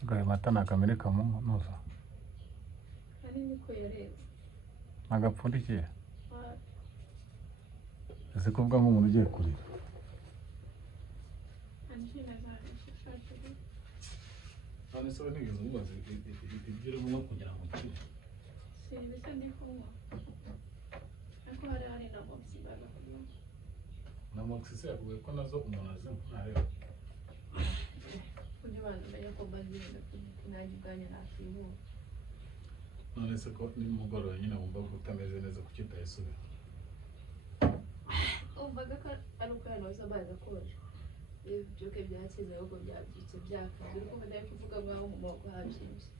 Sugaye mata nakamere kamu nuza. Ari niko yareba. Agapfundikiye. Ese kuvuga nk'umuntu ugiye kurira. Anjina zari shashatu. None se wari nigeze umubaza ibyo urimo kugira ngo ukire. Si bisa ndikunywa. Ariko hari na moxie bagakunywa. Na moxie se yavuye ko nazo umuntu azi ntareba. Kugira abantu bajya ko bazira kunajya ubwanya nakibu. None se ko nimugoroba nyine wumva ko utameze neza kuki utayisubira. Umvaga ko ari uko yanoza baza koje. Ibyo byakize ahubwo byabyitse byakaze ariko ndari kuvuga mwaho mu moko habyinshi.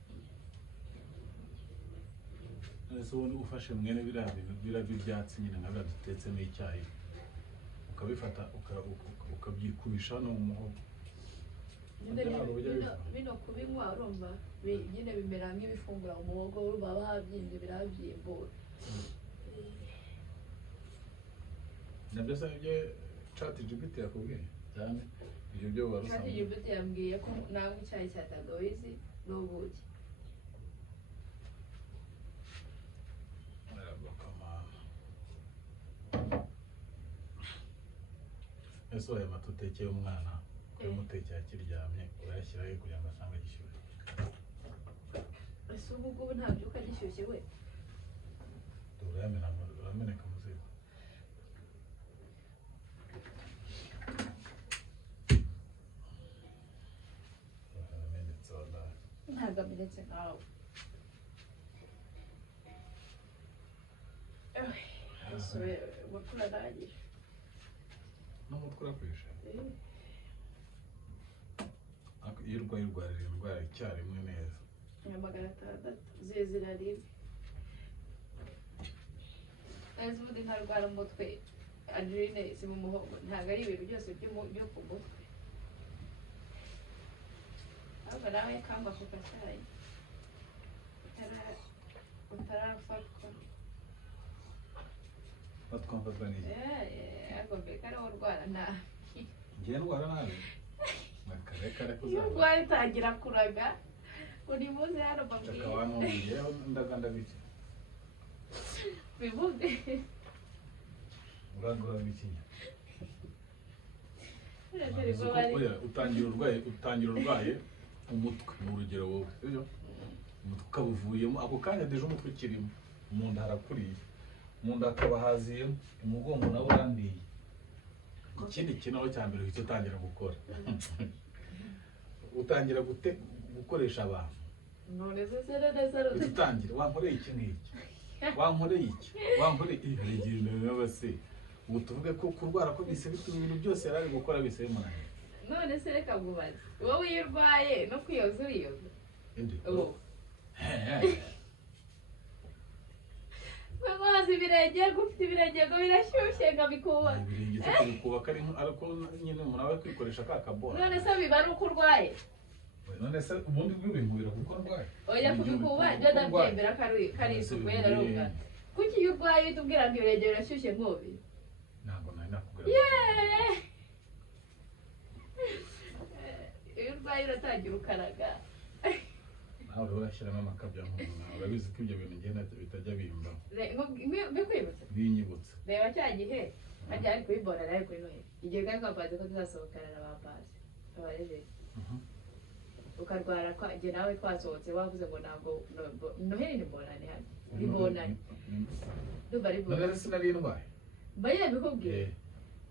None se ubundi ufashe mwene biriya by'ibyatsi nyine nkaga dutetsemo icyayi ukabifata ukabyikubisha no mu muhogo. Bino kubinywa urumva nyine bimera nk'ibifungura mu muhogo urumva habyimbye birabyimbura. Nabyo se ibyo ChatGPT yakubwiye cyane ibyo byo warusanga. ChatGPT yambwiye ko nangwa icyayi cya tangawizi n'ubuki. Ese aya mata utekeye umwana kumutekera akiryamye urayashyiraho kugira ngo asange gishyushye. Ese ubu ngubu ntabyo ukagishyushye we? Urameneka muzigo. Ntabwo amenetse nkawe. Ese wakura arangije. N'umutwe urakwishe. Iyo urwaye urwarira indwara icyarimwe neza. 600 ziraribwa. Ese ubundi ntarwara umutwe Adrine si mu muhogo ntabwo ari ibintu byose byo ku mutwe. Ahubwo nawe kamba ku kacyayi utarafatwa. Batwumva n'iki? Agombe kare urwara nabi. Ngiye ndwara nabi. Kare kuzaba. Iyo urwaye utangira kuraga uri muze hano babwiye. Chakawano ngiyeho ndaganda biki. Bivuge. Uragora bikinya. Utangira urwaye umutwe mu rugero wowe. Sibyo? Umutwe ukabuvuyemo ako kanya deje umutwe kirimo. Mu nda harakuriye. Mu nda akaba haziyemo umugongo nawe urandiye. Ikindi kintu cya mbere uhita utangira gukora. Utangira gukoresha abantu. None se serere utangira wankoreye iki ngiki. Wankoreye iki? Wankoreye igihe n'abase. Ubu tuvuge ko kurwara ko bise bituma ibintu byose yarari gukora bise bimunaniye. None se reka gubaza. Wowe iyo urwaye no kwiyoza uriyoza. Oh. Mazi birenge gufite ibirenge ngo birashyushye ngabikuba. Ibirenge cyo kubikuba ariko nyine umuntu aba kwikoresha kakabora. None se biba ari uko urwaye. None se ubundi bw'ibinkwira kuko urwaye. Oya kubikuba byo ndabyemera kari isuku yararunga. Kuki iyo urwaye utubwira ngo ibirenge birashyushye nk'obi? Ntabwo nari nakubwira. Iyo urwaye uratangira ukaraga. Nawe urashyiramo amakabya nk'umuntu urabizi ko ibyo bintu ngenda bitajya bimba. Bikwibutsa? Binyibutsa. Reba cya gihe ajya ari kubibona nawe kuri Noheli. Igihe kandi twapanze ko tuzasohokana na ba pasi. Abarejeri. Ukarwara kwa njye nawe twasohotse wavuze ngo ntabwo Noheli ni bonane hano. Ni bonane. Ndumva ari bonane. None sinari ndwaye. Baye bikubwiye.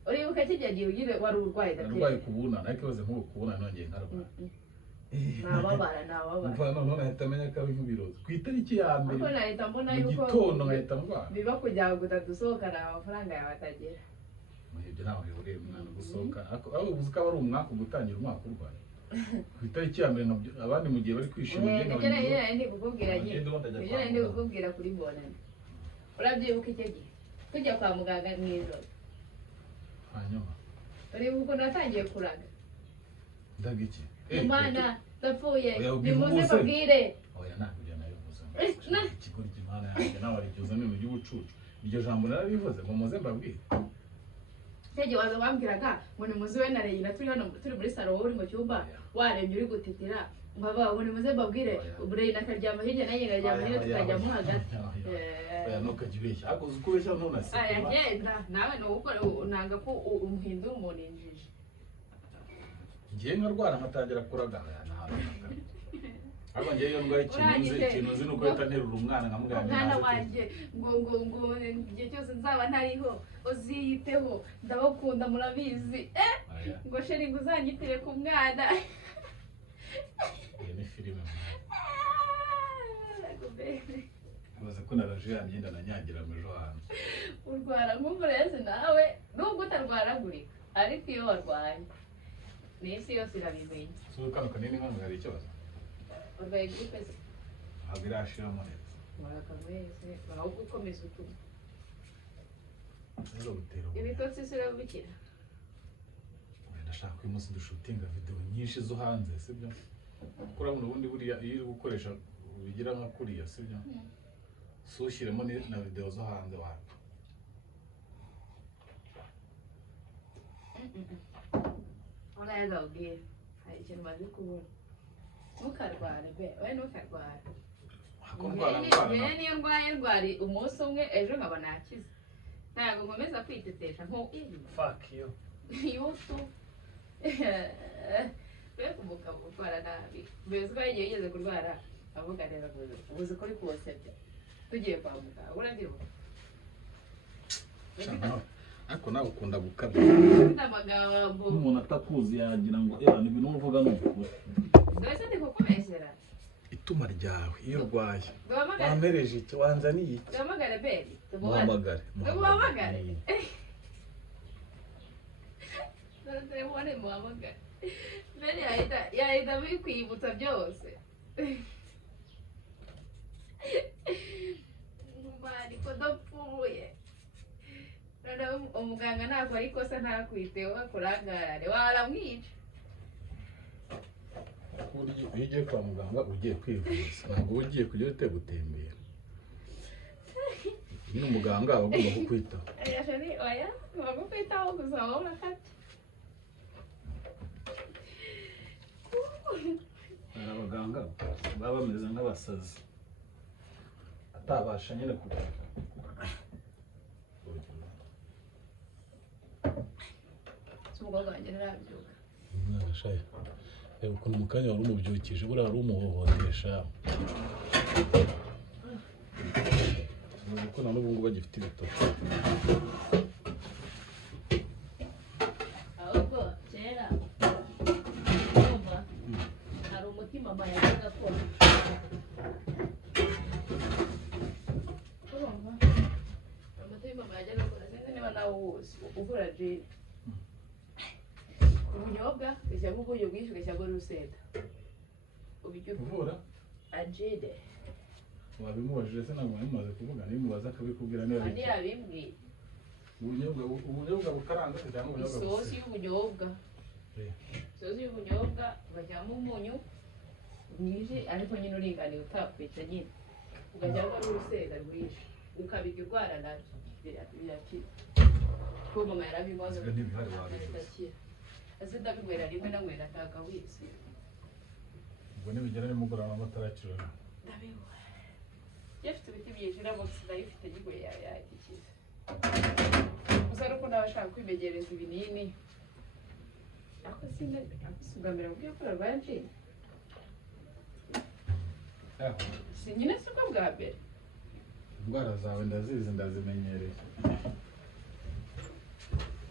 Uribuka kijya gihe ugire wari urwaye dateye. Urwaye kubuna ariko ibaze nk'uko kubuna nongeye nkarwara. Nababara. Mfano none ahita amenya ko ari nk'ibirozi. Ku itariki ya mbere. Ariko nahita mbona yuko gitondo ngahita ndwara. Biba kugira ngo dusohokana amafaranga yawe atagera. Ibyo nawe bihuriye umwana gusohoka. Aho ubuze ko ari umwaka gutangira umwaka urwaye. Ku itariki ya mbere abandi mu gihe bari kwishima ngene ndi kukubwira nyine. Ndi kukubwira kuri bonane. Urabyibuka icyo gihe. Tujya kwa muganga mw'ijoro. Hanyuma. Uribuka natangiye kuraga. Ndagiki. Umwana ndapfuye. Nimuze babwire. Oya nakujya nayo gusa. ikigori cy'imana yanjye nawe arigize n'ibintu by'ubucucu iryo jambo nararivuze ngo muze mbabwire Tege waza bambwiraga ngo ni muzi we na Reyina turi hano turi muri salo wowe uri mu cyumba warembye uri gutetera ngaba ngo ni muze mbabwire Reyina akaryama hirya na Reyina aryama hirya tukajyamo hagati oya ntukagibeshya ariko uzi ko ubeshya none se aya genda nawe ni ukora unanga ko umuhindura umuntu injiji ngiye nkarwara nkatangira kuraga ariko ngiye iyo ndwaye ikintu uzi nuko uhita nterura umwana nkamubwira umwana wanjye ngo igihe cyose nzaba ntariho uziyiteho ndabakunda murabizi ngo sheri ngo uzanyitire ku mwana iyo ni filime ubaze ko naraje ya myenda nanyagira mu ejo hanze urwara nk'umurezi nawe nubwo utarwaragurika ariko iyo warwaye n'isi yose irabimenya so kano kanini nk'aho hari ikibazo urwaye gripe se ntabwo irashiramo neza warakamwese ahubwo ukomeza utuma rero gutera ibitotsi se urabikira ndashaka uyu munsi dushutinga video nyinshi zo hanze sibyo kuko urabona ubundi buriya iyo uri gukoresha ubigira nka kuriya sibyo so ushyiremo na video zo hanze wapi Onayaga ubwira hari ikintu maze kubona ntukarware be we ntukarware njyewe niyo ndwaye umunsi umwe ejo nkaba nakize ntabwo nkomeza kwitetesha nko fuck you yutu mbega umugabo urwara nabi mbese ko yagiye yigeze kurwara avuga rero ubuze ko uri kuwusebya tugiye kwa muganga urabyibuka ariko nawe ukunda gukabya n'amagambo umuntu atakuzi yagira ngo ni ibintu uvuga ni ukuri ndetse ndi kukumesera ituma ryawe iyo urwaye wampereje iki wanzaniye iki duhamagare beri muhamagare telefone muhamagare beri yahita bikwibutsa byose mani ko dapfuye noneho umuganga ntabwo ari ikosa ntakwiteho akurangarare waramwica iyo ugiye kwa muganga ugiye kwivuza ntabwo uba ugiye kujya utega gutembera nyine umuganga aba agomba kukwitaho oya ntibagomba kukwitaho gusa wowe urakata hari abaganga baba bameze nk'abasazi atabasha nyine kugura umukobwa wanjye ntarabyuka umwana shaye reba ukuntu mu kanya wari umubyukije buriya wari umuhohotesha kuko na n'ubu ngubu bagifite ibitoki ahubwo kera urumva hari umuti mama yajyaga akora urumva umuti mama yajyaga akora sinzi niba nawe wose uvura jeri ubunyobwa ugashyiramo ubuyi bwinshi ugashyiramo n'urusenda uvura ajide wabimubajije se ntabwo wabimaze kuvuga nibimubaza akabikubwira niba andi yabimbwiye ubunyobwa bukaranga cyangwa ubunyobwa isosi y'ubunyobwa isosi y'ubunyobwa ugashyiramo umunyu mwinshi ariko nyine uringaniye utakwica nyine ugashyiramo n'urusenda rwinshi ukabirya urwara nabyo birakira kuko mama yarabimaze ntibihari ese ndabigwera rimwe nanywera atagawizi ubwo nibigera nimugoroba amatarakirana ndabibura iyo afite ibiti byinshi ndamutse ndayifite nyigo yagikiza gusa nuko ndabashaka kwimegereza ibinini ariko sinabisugamira kubyo ko arwaye njini si nyine si bwo bwa mbere indwara zawe ndazizi ndazimenyereye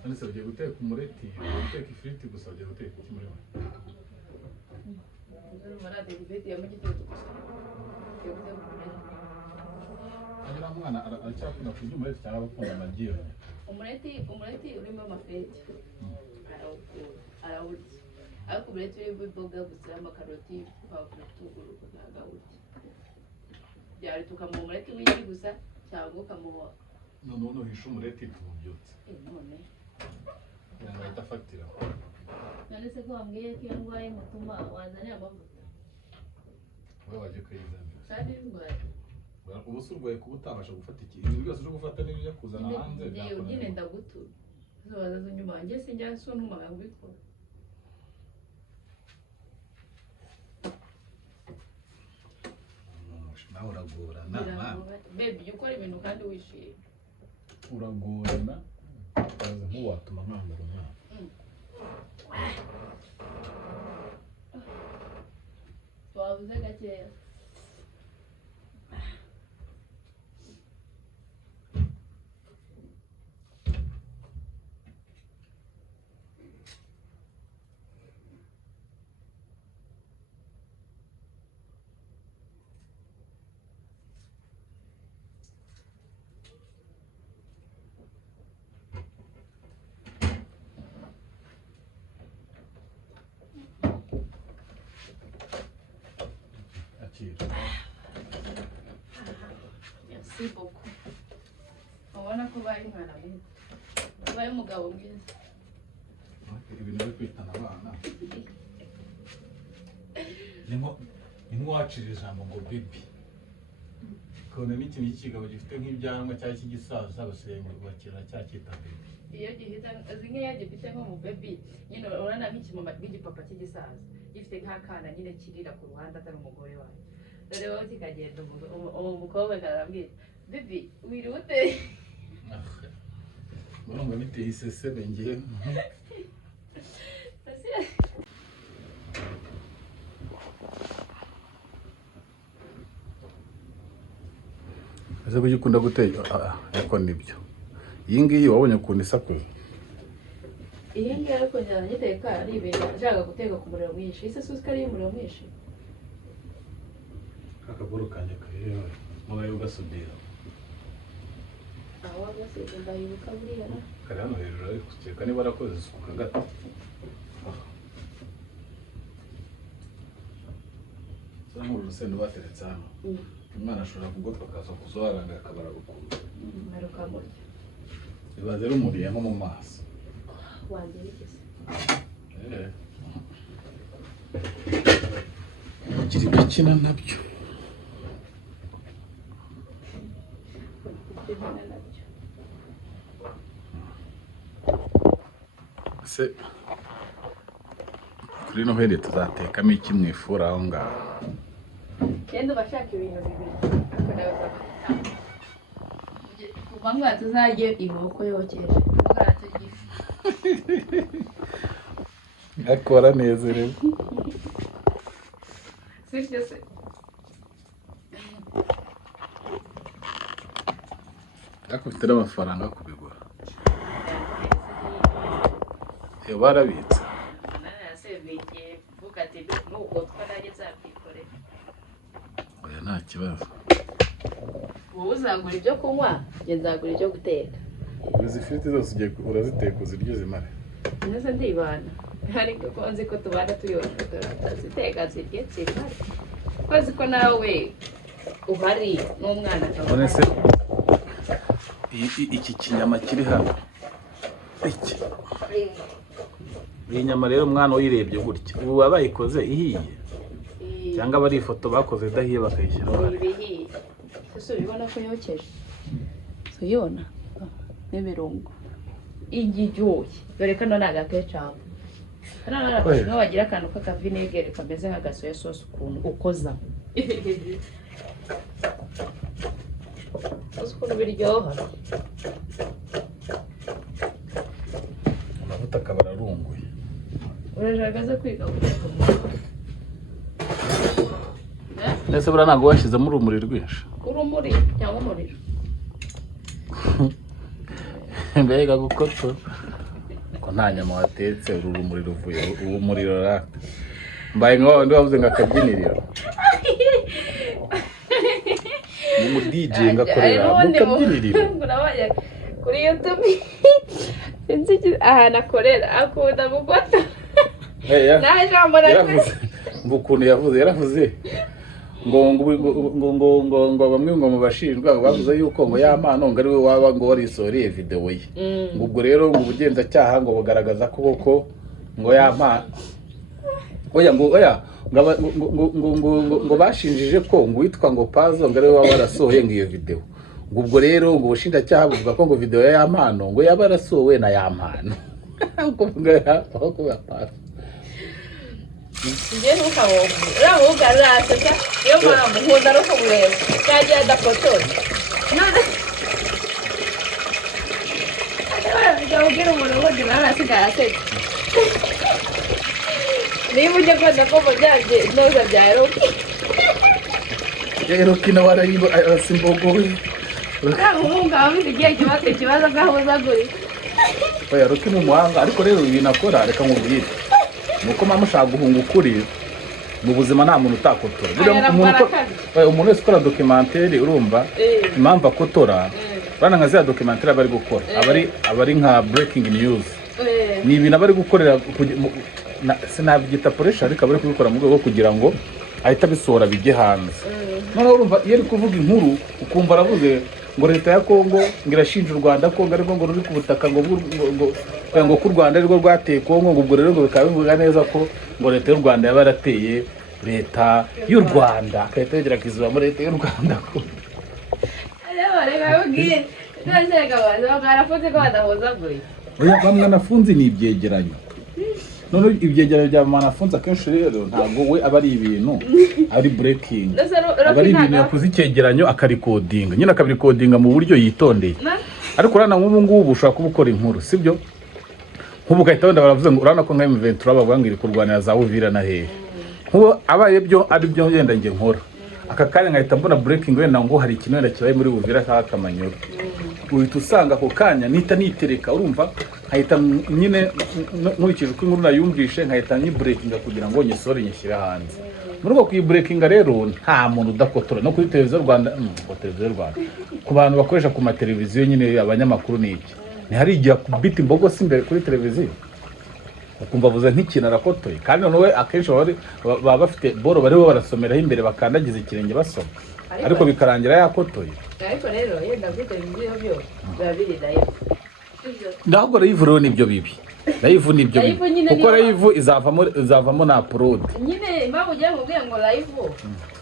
none se ugiye guteka umureti ugiye guteka ifiriti gusa ugiye guteka iki muri we marateka ifiriti ya mu gitondo gusa ugiye guteka umureti uriya mwana aracyakunda kurya umureti cyangwa abakunda amagi yonyine umureti urimo amafiriti arawurya ariko umureti urimo imboga gusa amakaroti pavuro ibitunguru ntabwo awurya byarita ukamuha umureti w'igi gusa cyangwa ukamuha noneho nuhisha umureti tumubyutse none ahita afatira none se ko wambwiye ko iyo ndwaye mutuma wazanira amavuta wowe wajya kuyizanira kandi ndwaye ubu se urwaye kuba utabasha gufata iki ibintu byose uri gufata n'ibyo kuzana hanze nyine ndagutura zobaza nyuma wanjye sinjya ntuma kubikora nawe uragorana baby ukora ibintu kandi wishimye uragorana kaza nk'uwatuma mwambara umwana twabuze gakeya Merci beaucoup. Ubona ko bari mwana mwiza. Babaye umugabo mwiza. Ibintu byo kwitana abana. Nimwo wacira ijambo ngo baby. Kone n'ikintu cy'ikigabo gifite nk'ibyanwa cyangwa cy'igisaza basenga bakira cyakita baby. Iyo gihita zinge yagifite nko mu baby nyine urana nk'ikimama bw'igipapa cy'igisaza gifite nk'akana nyine kirira ku ruhande atari umugore wawe. Dore wowe kikagenda umukobwa karabwira baby wirute Murumva biteye iseseme ngiye Ese kuki ukunda guteka ariko nibyo iyi ngiyi wabonye ukuntu isakuza iyi ngiyi ariko njyana nyiteka ari ibintu nshaka guteka ku muriro mwinshi ese suzi ko ari umuriro mwinshi akaguru kanjye kariho mubaye ugasudira aho wagasize ndayibuka buriya kari hano hejuru ariko ukeka niba arakoze isuku kagata nk'uru rusenda bateretse hano umwana ashobora kugotwa akaza kuzoharanga akabara gukuru narukamurya ibaze rumuriye nko mu maso wangerigeze kugira ibikina nabyo se kuri Noheli tuzatekamo iki mwifura aho ngaho Kendo bashaka ibintu bibiri kuva ngo tuzajye inkoko yokeje mugarato gifu akora nezerewe sibyo se akufite n'amafaranga kubigura barabitse oya nta kibazo wowe uzagura ibyo kunywa njye nzagura ibyo guteka izi firiti zose ugiye uraziteka uzirya uzimare neza ndibana ariko ko nzi ko tubana tuyoje turaziteka zirye zimare kozi ko nawe uhari n'umwana none se iki kinyama kiri hano iki iyi nyama rero umwana uyirebye gutya ubu wabayikoze ihiye cyangwa bari ifoto bakoze idahiye bakayishyiraho ihiye ese ubibona ko yokeje tuyibona n'ibirungo igiryoshye dore kano ni agakecapu hano wagira akantu k'akavinegere kameze nk'agasoya sosi ukuntu ukoza uzi ukuntu biryoha amavuta akaba ararunguye urashaka kwiga guteka ese buriya ntabwo washyizemo urumuri rwinshi urumuri cyangwa umuriro mbega gukoto ko nta nyama watetse uru rumuri ruvuye ubu muriro raka mbaye nka wandi wavuze ngo akabyiniriro ni mu DJ ngakorera mu kabyiniriro kuri YouTube sinzi ahantu akorera akunda gukota nta jambo yaravuze ukuntu yaravuze ngo bamwe ngo mu bashinjwa bavuze yuko ngo y'amano ngo ari we waba ngo warisoreye video ye ngo ubwo rero ngo ubugenzacyaha ngo bugaragaza ko ngo y'amano oya ngo bashinjije ko ngo witwa ngo Pazo ngo ariwe waba warasohoye ngo iyo video ngo ubwo rero ngo ubushinjacyaha buvuga ko ngo video ya Yampano ngo yaba yarasohowe na Yampano ukuvuga aho kuba Pazo njye ntukabombe uriya mukobwa araseka niyo mpamvu nkunda no kumureba yagiye adafotora none ubwira umuntu ngo njye arasigaye aseka niba ujya kwenda ko mujyanye inoza bya Roki Roki nawe arasimbogowe uriya muhungu aba afite ikibazo gahuzagurika oya Roki ni umuhanga ariko rero ibintu akora reka nkubwire nuko mama ushaka guhunga ukuri mu buzima nta muntu utakotora umuntu wese ukora documentaire urumva impamvu akotora bana nka za documentaire bari gukora abari nka breaking news ni ibintu abari gukorera sinabyita pressure ariko bari kubikora mu rwego kugira ngo ahita bisohora bijye hanze none urumva iyo ari kuvuga inkuru ukumva aravuze ngo leta ya Kongo ngirashinja u Rwanda ko ariko ngo ruri ku butaka ngo ku Rwanda ariko rwateye Kongo ngo ubwo rero ngo bikaba bivuga neza ko ngo leta y'u Rwanda yaba yarateye leta y'u Rwanda akahita yegera kizuba muri leta y'u Rwanda ko bamwe anafunze ni ibyegeranyo none ibyegeranyo bya manafunze akenshi rero ntabwo we aba ari ibintu ari breaking aba ari ibintu yakoze icyegeranyo akarikodinga nyine akabirikodinga mu buryo yitondeye ariko urana nk'ubu ngubu ushobora kuba ukora inkuru sibyo nk'ubu ugahita wenda baravuze ngo urabona ko nka M23 bavuga ngo iri kurwanira za Uvira na hehe nk'ubu abaye byo ari byo yenda nge nkora aka kanya nkahita mbona breaking wenda ngo hari ikintu wenda kibaye muri Uvira cyangwa Kamanyoro uhita usanga ako kanya nita nitereka urumva nkahita nyine nkurikije uko inkuru nayumvishe nkahita nyibreakinga kugira ngo nyisore nyishyire hanze muri uko kuyibreakinga rero nta muntu udakotora no kuri televiziyo Rwanda ku bantu bakoresha ku mateleviziyo nyine abanyamakuru n'iki ntihari igihe kubita imbogo si imbere kuri televiziyo ukumva avuze nk'ikintu arakotoye kandi noneho akenshi baba bafite boro bariho barasomeraho imbere bakandagiza ikirenge basoma ariko bikarangira yakotoye ariko rero yenda kuri televiziyo byo biba biri live ndahubwo live rero nibyo bibi live nibyo bibi kuko live izavamo na upload nyine impamvu ugiye mubwiye ngo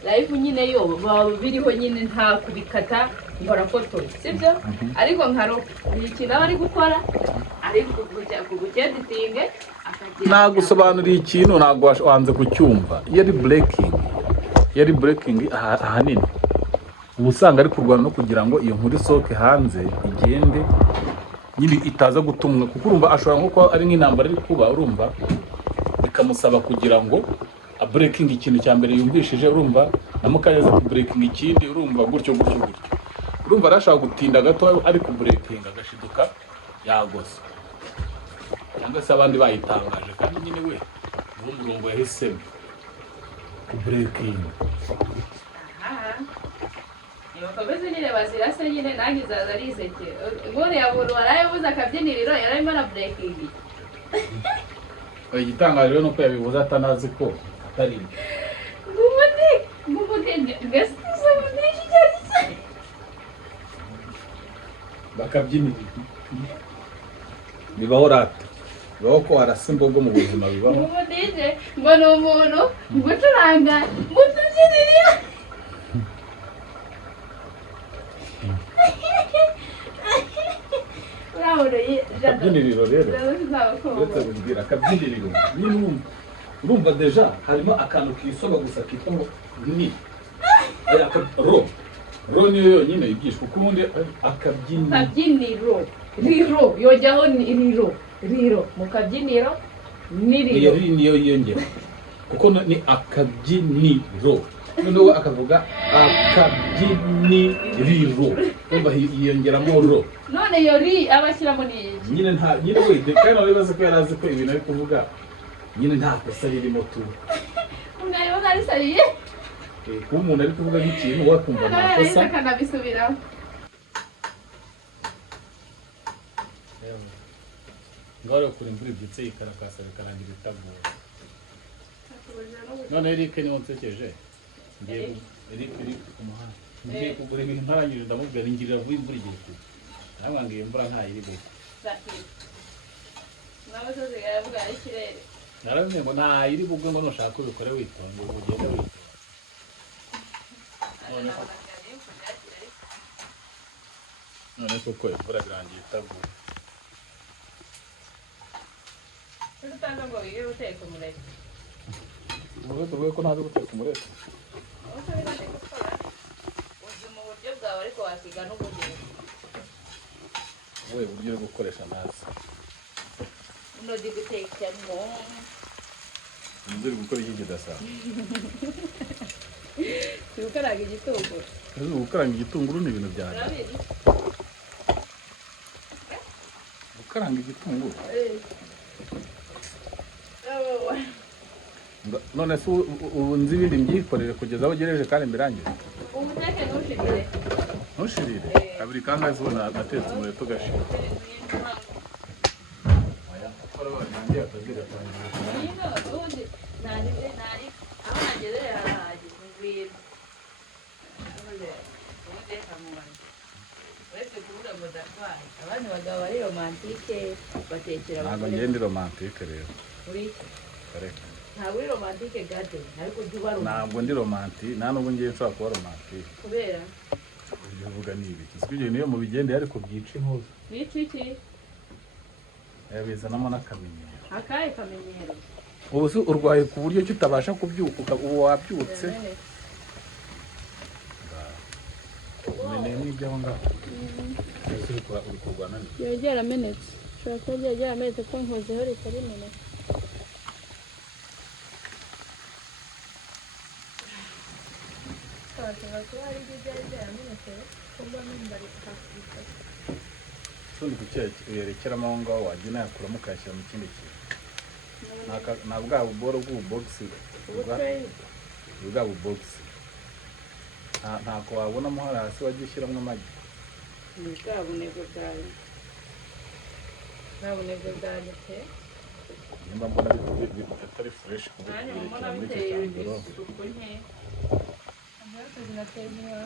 live nyine yo biriho nyine nta kubikata ngorafotoye sibyo ariko nka Roki ni ikintu aba ari gukora ari kugukeditinge nagusobanuriye ikintu ntabwo wanze kucyumva yari breaking ahanini ubu usanga ari kurwana no kugira ngo iyo nkuru isohoke hanze igende nyine itaza gutumwa kuko urumva ashobora nko ari nk'intambara ari kuba urumva bikamusaba kugira ngo breaking ikintu cya mbere yumvishije urumva namukanyeza ku breaking ikindi urumva gutyo urumva arashaka gutinda gato ari ku breaking agashiduka yagose cyangwa se abandi bayitangaje kandi nyine we niwo murongo yahisemo ku breaking Yokomeze nyine bazirase nyine nange zaza riseke ngone yaburu warayibuza akabyiniriro yararimo na breaking igitangaje rero nuko yabibuza atanazi ko atari ngumune gasize mudishi cyane bakabyinira bibaho rata bibaho ko arasimbogo mu buzima bibaho ngumudije ngo ni umuntu gucuranga mutubyinirira akabyiniriro rero uretse kubwira akabyiniriro urumva deja harimo akantu kisoba gusa kitwa ngo ni ro niyo yonyine yigishwa kuko ubundi akabyiniro riro yojyaho riro mu kabyiniro iyo niyo yiyongera kuko ni akabyiniro noneho akavuga akabyiniriro umva yiyongeramo ro none iyo ri abashyiramo n'iki nyine we kandi nawe bibaze ko yari azi ko ibintu ari kuvuga nyine nta kosa ririmo tu umwarimu arisariye kuba umuntu ari kuvuga nk'ikintu wakumva nta kosa akanabisubiraho ngaho rero kuri imvura ibyutse yikarakasa bikarangira itaguye none Eric niwe nsekeje Eric ku muhanda ngiye kugura ibintu ntarangije ndamubwira ngirira vuba imvura igiye kugwa ntabwo ngiye imvura ntayiri gute nawe zo zigavuga ikirere naravuze ngo nta iri bugwe ngo nushaka ubikore witonda ugende witonda. None koko imvura birangiye itaguye. utaza ngo wige guteka umureti. Uvuge tuvuge ko ntazi guteka umureti. Uko bimaze gukora uzi mu buryo bwawe ariko wasiga n'ubugeni. Wowe buryo uri gukoresha ntazi. Uno di gutekamo. Inzu uri gukora iki kidasanzwe. Gukaranga igitunguru. Uzi gukaranga igitunguru ni ibintu byanjye. Urabizi? Gukaranga igitunguru. Oh. None se ubu nzi ibindi mbyikorere kugeza aho ugereje kandi mbirangiye. Ubu uteke ntushirire. Ntushirire. Kabiri kangahe zibona natetse umureti ugashira. Aya, ukora wanyangiye akazi gatangiye. Niba ubundi nari aho nageze harahagije ngwira. Ubundi kamubana. Uretse kuvuga ngo ndarwaye. Abandi bagabo bari romantike batekera Ntabwo ngende romantike rero. uri Kareka. ntabwo uri romantike gade ariko ujya uba Ntabwo ndi romantike, nta nubwo ngiye nshobora kuba romantike. kubera Ibyo uvuga ni ibiki? Siko ibyo niyo mu bigendeye ariko byica inkovu. bica iki Bizanamo n'akamenyero. akahe kamenyero Ubu se urwaye ku buryo ki utabasha kubyuka ubu wabyutse. Umeneye n'ibyo aho ngaho. Ese uri kurwana n'iki? Byaba byaramenetse ushobora kuba byaba byaramenetse ko nkozeho rikarimeneka. Twashobora kuba hari ibyo byari byaramenetse kuba numva rikakubita. Usundi kucyerekeramo aho ngaho wajya unayakuramo ukayashyira mu kindi kintu. Nta bwa buboro bw'ububogisi. Bwa bubogisi. Ntako wabonamo hari hasi wajya ushyiramo amagi. ni bwa bunebwe bwawe nta bunebwe bwanjye pe Nimba mbona bitari fureshi nanjye mbona kubirekera muri icyo biteye cyambaro. isuku nke Amaraso zinatera inyuma.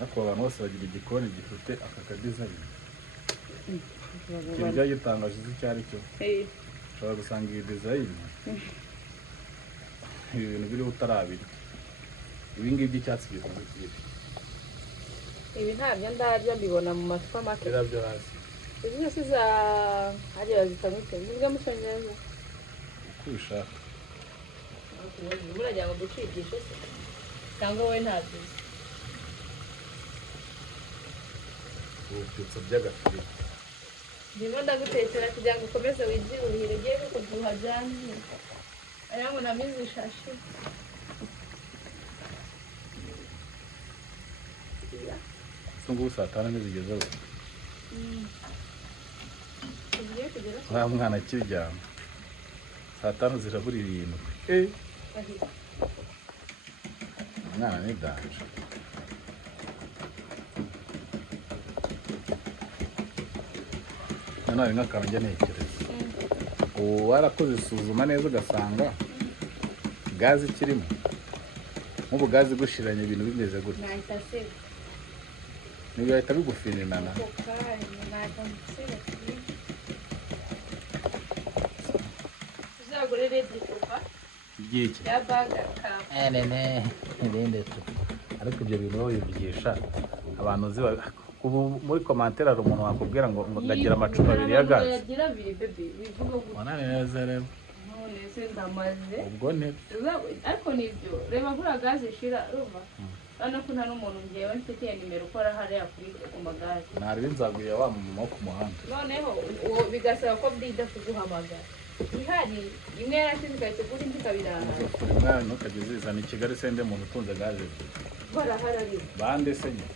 Ariko abantu bose bagira igikoni gifite aka kadizayini. Ikintu cyagitangaje uzi icyo ari cyo. Ushobora gusanga iyi dizayini ibi bintu biriho utarabirya. Ibi ngibi by'icyatsi bikunze kugira. Ibi ntabyo ndarya mbibona mu masupamaketi. Biriya byo hasi. Izi zose za hariya bazita mute mvuga mu cyongereza. Uko ubishaka. muragira ngo ducigishe se cyangwa wowe ntabyo Ububyutso by'agafiriti. ndimo ndagutekera kugira ngo ukomeze wizibuhire ugiye kukuduha byanze aya ngo namize ishashi. Ngubu saa tanu ntizigeze ubu. Tugiye kugera Nta mwana akiryama. Saa tanu zirabura irindwi. ahita. Umwana ni danje. Nanone nk'akantu njya ntekereza. Ubu warakoze isuzuma neza ugasanga gaze ikirimo. Nk'ubu gaze igushiranye ibintu bimeze gutya. Nahita se Ntibihita bigufininana. kokari nahita nsira. uzagure redi kupa Ibyiki. ya baga ka Irinde tu. Ariko ibyo bintu babibyigisha abantu uzi ubu muri komantere hari umuntu wakubwira ngo ngagira amacupa abiri ya gaze. yagira abiri bebe bivuga gutya Wanane neza rero. none se ndamaze Ubwo ne. ariko nibyo reba gura gaze ishira urumva urabona ko nta n'umuntu ngewe mfitiye nimero ukora hariya kuri ku magaze Ntarebe inzaguye wa mama wo ku muhanda. noneho uwo bigasaba ko bwida kuguhamagara ihari imwe yarashize igahita igura indi ikabiranga Umwana ntukajya uzizana i Kigali sende muntu utunze gaze. barahari Bande se nye.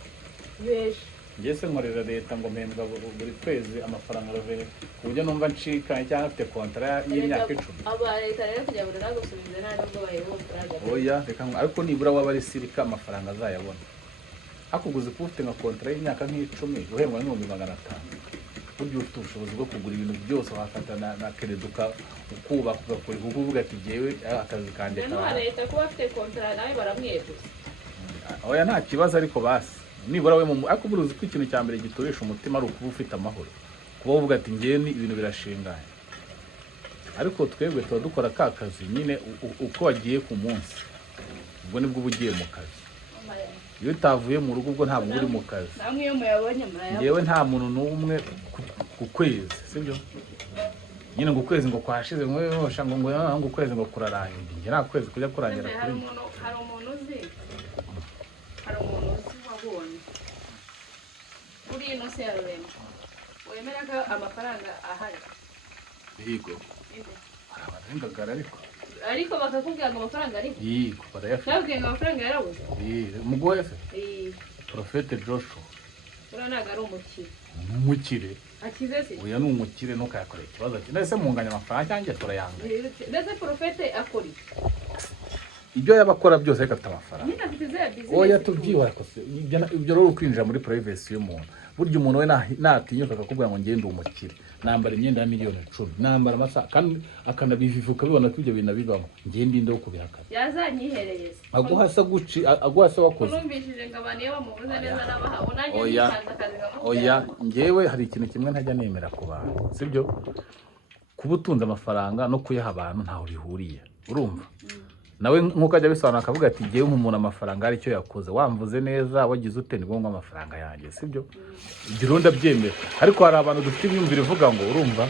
benshi Njye se nkorera leta ngo mpembwa buri kwezi amafaranga rovere ku buryo numva ncikanye cyangwa afite kontara y'imyaka 10. aba leta rero kugira ngo nagusubize nta nubwo bayihuta Oya reka ariko nibura waba ari sirika amafaranga azayabona. Hakuguze kuba ufite nka kontara y'imyaka nk'icumi uhembwa n'ibihumbi 500. Buryo ufite ubushobozi bwo kugura ibintu byose wafata na kereduka ukubaka ugakora kuko uvuga ati jyewe akazi kanjye rero kaba. leta kuba afite kontara nawe baramweguza Oya nta kibazo ariko basi. Nibura we ariko buruzi ko ikintu cya mbere giturisha umutima ari ukuba ufite amahoro. Kuba uvuga ati njye ni ibintu birashinganye. ariko twebwe tuba dukora ka kazi nyine uko wagiye ku munsi ubwo nibwo uba ugiye mu kazi. Iyo utavuye mu rugo ubwo ntabwo uri mu kazi. namwe iyo muyabonye murayabona. Yewe nta muntu n'umwe ku kwezi sibyo nyine ngo ukwezi ngo kwashize ngo ukwezi ngo kurarangira. Njye nta kwezi kujya kurangira kuri hari umuntu uzi wabonye kuri ino se ya Rurema wemera ko amafaranga ahari. Yego hari abarengagara ariko bakakubwira ngo amafaranga ari yego barayafite. cyabwiye ngo amafaranga yarabuze. Mugoye se Prophete Joshua ura ntago ari umukire. Umukire akize se oya ni umukire ntukayakorera ikibazo nese munganya amafaranga cyangwa turayanga. ndetse Prophete akora ibyo yabakora byose reka amafaranga nyine afite za business. oya tubyihora kose ibyo rero kwinjira muri privacy y'umuntu. Burya umuntu we natinyuka akakubwira ngo ngende umukire nambara imyenda ya miliyoni 10 nambara amasa kandi akanabivivuka bibona ko ibyo bintu bibamo ngende inde wo kubihakana. yazanyiherereza aguhasa wakoze. numvishije ngo abantu iyo bamuvuze neza nabahawe nanjye Oya. nisanze akazi nkamubwira. Oya njyewe hari ikintu kimwe ntajya nemera ku bantu sibyo kuba utunze amafaranga no kuyaha abantu ntaho bihuriye urumva. Nawe nkuko ajya bisobanura akavuga ati ngewe umuntu amafaranga ari cyo yakoze wamvuze neza wagize ute nibwo ngo amafaranga yanjye sibyo. Ibyo rero ndabyemera ariko hari abantu dufite imyumvire ivuga ngo urumva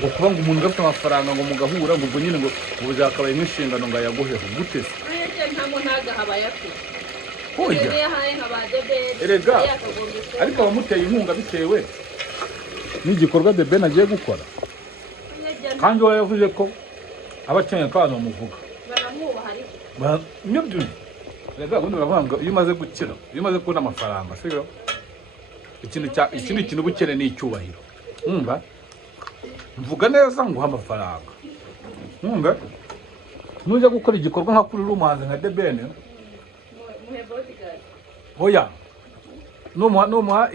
ngo kuba ngo umuntu afite amafaranga ngo mugahura ngo ubwo nyine ngo ubuzakabaye nk'inshingano ngo ayaguheho gute se. ntabwo ntagahabaye afite. Oya yahaye nka ba Debeli. erega ariko abamuteye inkunga bitewe n'igikorwa The Ben agiye gukora kandi we yavuze ko abakeneye ko abantu bamuvuga baramwubaha ariko nibyo rega ubundi baravuga ngo iyo umaze gukira iyo umaze kubona amafaranga sibyo ikindi kintu ubukene ni icyubahiro. Umva mvuga neza nguha amafaranga umva nujya gukora igikorwa nka kuri umuhanzi nka The Ben muhe bodyguard. oya numuha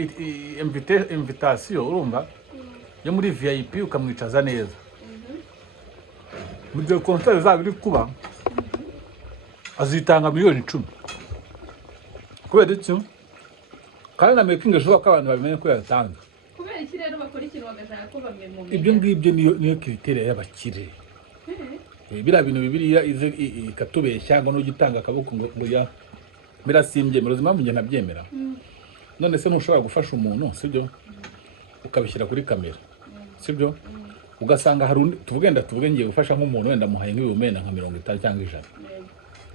invitation urumva yo muri VIP ukamwicaza neza mu gihe concert zaba iri kuba azitanga miliyoni 10 kubera iki kandi na making sure ko abantu babimenye ko yatanze. kubera iki rero bakora ikintu bagashaka ko bamwe Ibyo ngibyo niyo criteria y'abakire. Biriya bintu Bibiliya ize ikatubeshya ngo n'ugitanga akaboko ngo ya birasimbye mu buzima bw'inge ntabyemera. None se ntushobora gufasha umuntu sibyo ukabishyira kuri kamera sibyo ugasanga hari tuvuge ngiye gufasha nk'umuntu wenda muhaye nk'ibimena nka 50 cyangwa 100